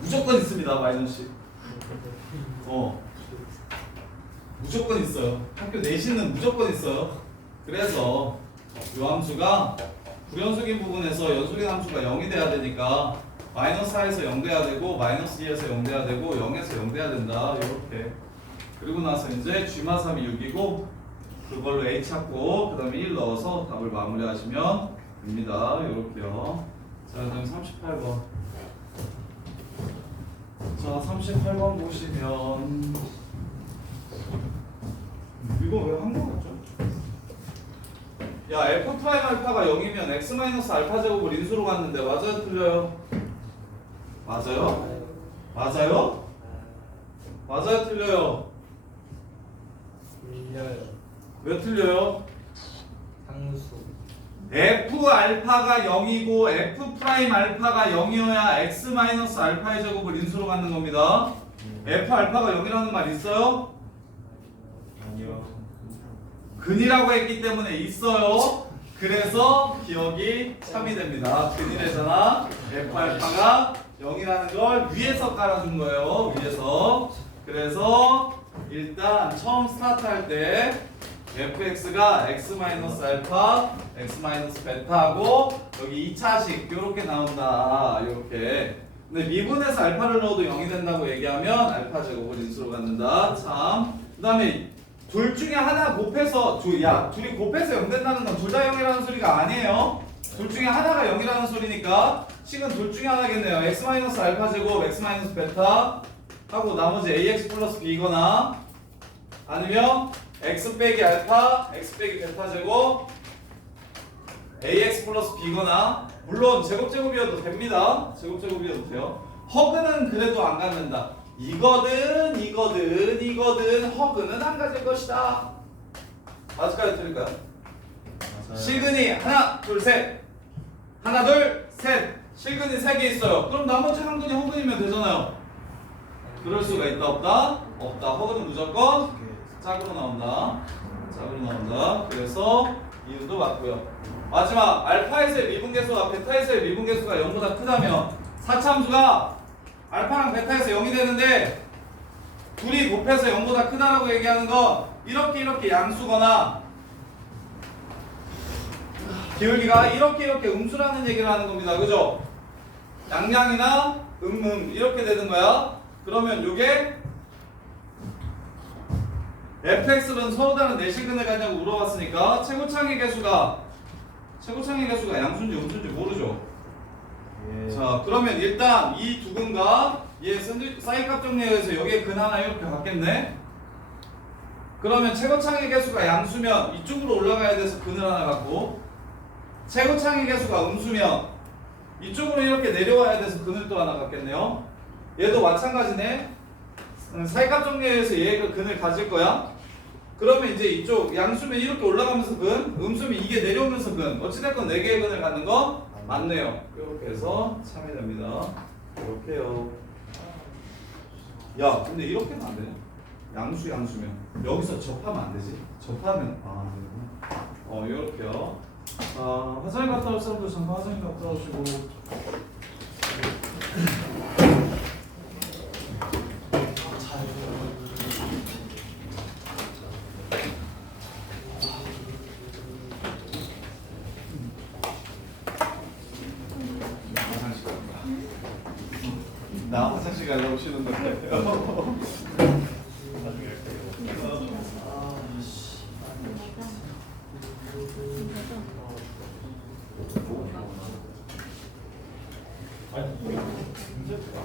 무조건 있습니다. 마이너스 10 무조건 있어요. 학교 내신은 무조건 있어요. 그래서 이 함수가 불연속인 부분에서 연속인 함수가 0이 돼야 되니까 마이너스 4에서 0 돼야 되고 마이너스 2에서 0 돼야 되고 0에서 0 돼야 된다. 이렇게. 그리고 나서 이제 G마3이 6이고 그걸로 A 찾고 그 다음에 1 넣어서 답을 마무리하시면 됩니다. 이렇게요. 자, 그다음 38번. 자, 38번 보시면 이거 왜 한국 같죠? 야, f 프라임 알파가 0이면 x 마이너스 알파 제곱을 인수로 갔는데 맞아요, 틀려요? 맞아요? 맞아요? 맞아요, 틀려요? 밀려요. 왜 틀려요? 상수. f 알파가 0이고 f 프라임 알파가 0이어야 x 마이너스 알파의 제곱을 인수로 갖는 겁니다. f 알파가 0이라는 말 있어요? 아니요. 근이라고 했기 때문에 있어요. 그래서 기억이 참이 됩니다. 근이래잖아. f 알파가 0이라는 걸 위에서 깔아준 거예요. 위에서. 그래서 일단 처음 스타트 할 때 fx가 x 마이너스 알파, x 마이너스 베타하고 여기 2차식 이렇게 나온다. 이렇게. 근데 미분에서 알파를 넣어도 0이 된다고 얘기하면 알파 제곱을 인수로 갖는다. 참. 그다음에 둘 중에 하나 곱해서 둘이 곱해서 0 된다는 건 둘 다 0이라는 소리가 아니에요. 둘 중에 하나가 0이라는 소리니까 식은 둘 중에 하나겠네요. x 마이너스 알파 제곱, x 마이너스 베타 하고 나머지 ax 플러스 b거나 아니면 x 빼기 알파, x 빼기 베타 제곱 ax 플러스 b거나 물론 제곱이어도 됩니다. 제곱이어도 돼요. 허그는 그래도 안 갖는다. 이거든 허그는 안 가질 것이다. 맞을까요? 틀릴까요? 실근이 하나 둘 셋 실근이 3개 있어요. 그럼 나머지 한 근이 허근이면 되잖아요. 그럴 수가 있다 없다? 없다. 허근은 무조건 짝으로 나온다. 그래서 이유도 맞고요. 마지막 알파에서의 미분계수가 베타에서의 미분계수가 0보다 크다면 4차함수가 알파랑 베타에서 0이 되는데 둘이 곱해서 0보다 크다라고 얘기하는 건 이렇게 양수거나 기울기가 이렇게 음수라는 얘기를 하는 겁니다. 그죠? 양양이나 이렇게 되는 거야. 그러면 요게 fx는 서로 다른 내실근을 갖냐고 물어봤으니까 최고창의 개수가 양수인지 음수인지 모르죠. 자, 그러면 일단 이 두 근과 얘 사인값 정리에 의해서 여기에 근 하나 이렇게 갖겠네. 그러면 최고창의 개수가 양수면 이쪽으로 올라가야 돼서 근을 하나 갖고 최고창의 개수가 음수면 이쪽으로 이렇게 내려와야 돼서 근을 또 하나 갖겠네요. 얘도 마찬가지네. 사이값 정리에 의해서 얘가 근을 가질 거야. 그러면 이제 이쪽 양수면 이렇게 올라가면서 근, 음수면 이게 내려오면서 근. 어찌됐건 4개의 근을 갖는 건 맞네요. 이렇게 해서 참이 됩니다. 이렇게요. 야, 근데 이렇게는 안 되냐? 양수면 여기서 접하면 안 되지? 접하면 되구나. 이렇게요. 화장실 갔다 올 사람도 잠깐 화장실 갔다 오시고. 화장실 갑니다. 나중에 이렇게 아니 이게 문제 없다.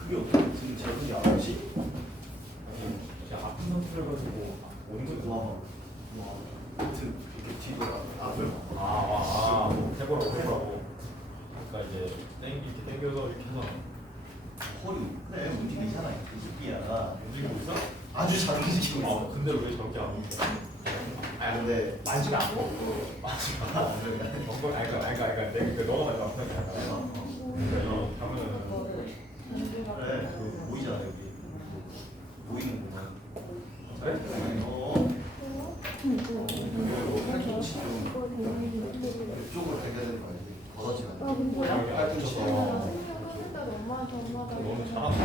그게 어떻게 지금 제분이 안 오지? 아니 제가 아픈 상태를 가지고 오는 건데. 와. 하여튼 이렇게 뒤로 앞을 해보라고. 그러니까 이제 이렇게 당겨서 이렇게 해서 허리 그래 움직이잖아 이 새끼야. 움직이고 있어? 아주 잘 움직이고 있어. 근데 왜 저렇게 안 움직여? 아 근데 만지가 안 보고. 만지가. 뭔가 알까. 내가 너가 말고 아픈 게 아니라. 가면은 그래 그 보이잖아 여기 보이는구나. 그래? 팔꿈치 좀 이쪽으로 당겨야 되는 거 알지? 걷어지면 아, 근데 팔꿈치 너무 잘한다.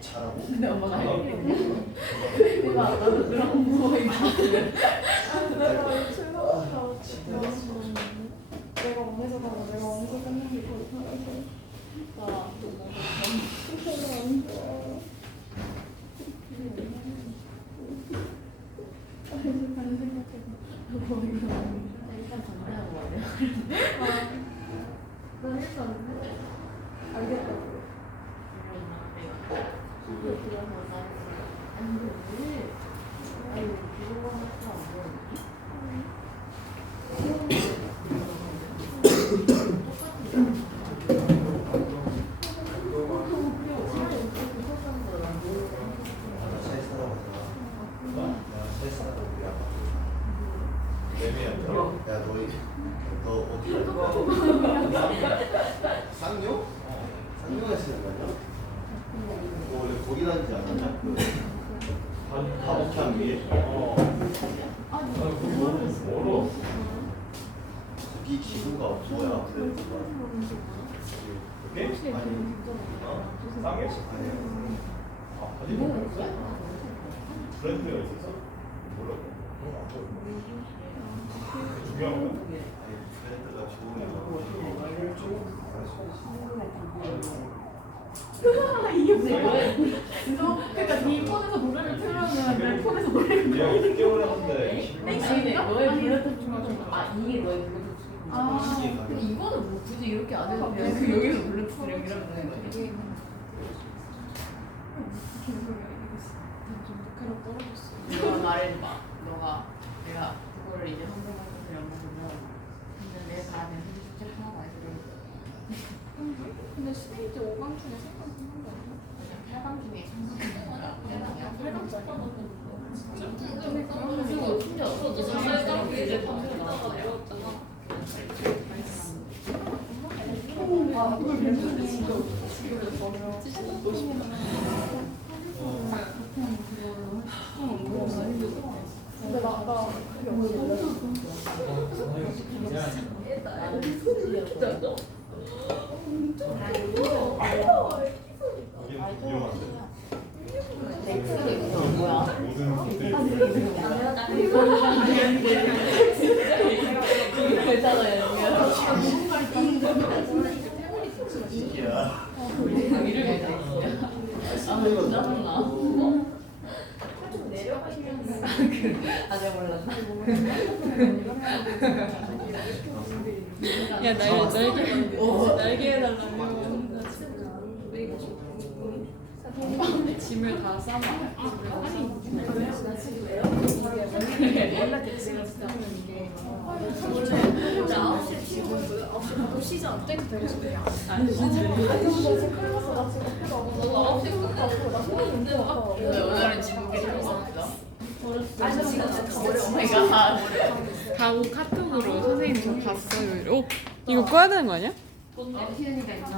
잘하고 근데 엄마가 잘하고. 내가 나도 그런 거 있거든. 내가 원해서 가고 내가 원해서 끝난 게 거의 다라서 일단 전화하고 와요. 난 일단 알겠다고. 잘 살아보자. 잘 살아보자. 야 너 어디 쌍용? 쌍용에 쓰는 거냐? 너 원래 거기 다니지 않았냐? 그 가복향 위에 멀어. 거기 기구가 뭐야? 브랜드가 이게? 아니 쌍용? 아니야. 아, 어디 먹었어? 브랜드가 있었어? 몰라. 중요한 거야? 아니 브랜드가 좋은 애가 좀 이게 뭐야? 그러니까 네 폰에서 노래를 틀면은 내 폰에서 노래를 내가 6개월 했는데 아니 너의 블루투스 중에 이게 너의 블루투스 아, 근데 이거는 뭐 굳이 이렇게 안 해도 그냥 그 여기서 블루투스 연결하면 되는 거지. 이게 무슨 개소리야 이게 좀 녹화력 떨어졌어. 너가 말해봐. 너가 내가 그거를 이제 선생님한테 연락하면 근데 내가 가면 숙제 하나도 안 해서 근데 스테이지 5강 중에 3강 끝난 거 아니야? 그냥 8강 중에 야 8강짜리 진짜? 근데 그런 거 쓰고 심지어 없어도 사실상 이제 방송 나왔잖아요. 아 그걸 멘트는 진짜 근데 나 그게 없어. 여기는 위험한데. 이거 뭐야? 모든 것들이 괜찮아요. 이야. 이름이 짜증나. 아직 몰랐나? 야, 날개 해달라면 짐을 다 싸놔. 원래 대치가 진짜 이게 원래 9시에 치고 9시 바로 쉬잖아. 땡 되고 싶냐? 아, 진짜. 근데 지금 클래스 나 지금 학교 나가고 너도 9시에 끝나고 나 수업이 문제 없어. 근데 오늘은 지국에 들어갔다. 아니 진짜 오마이갓. 가고 카톡으로 선생님 저 봤어요. 오, 이거 꺼야 되는 거 아니야? MTN이가 있나 봐.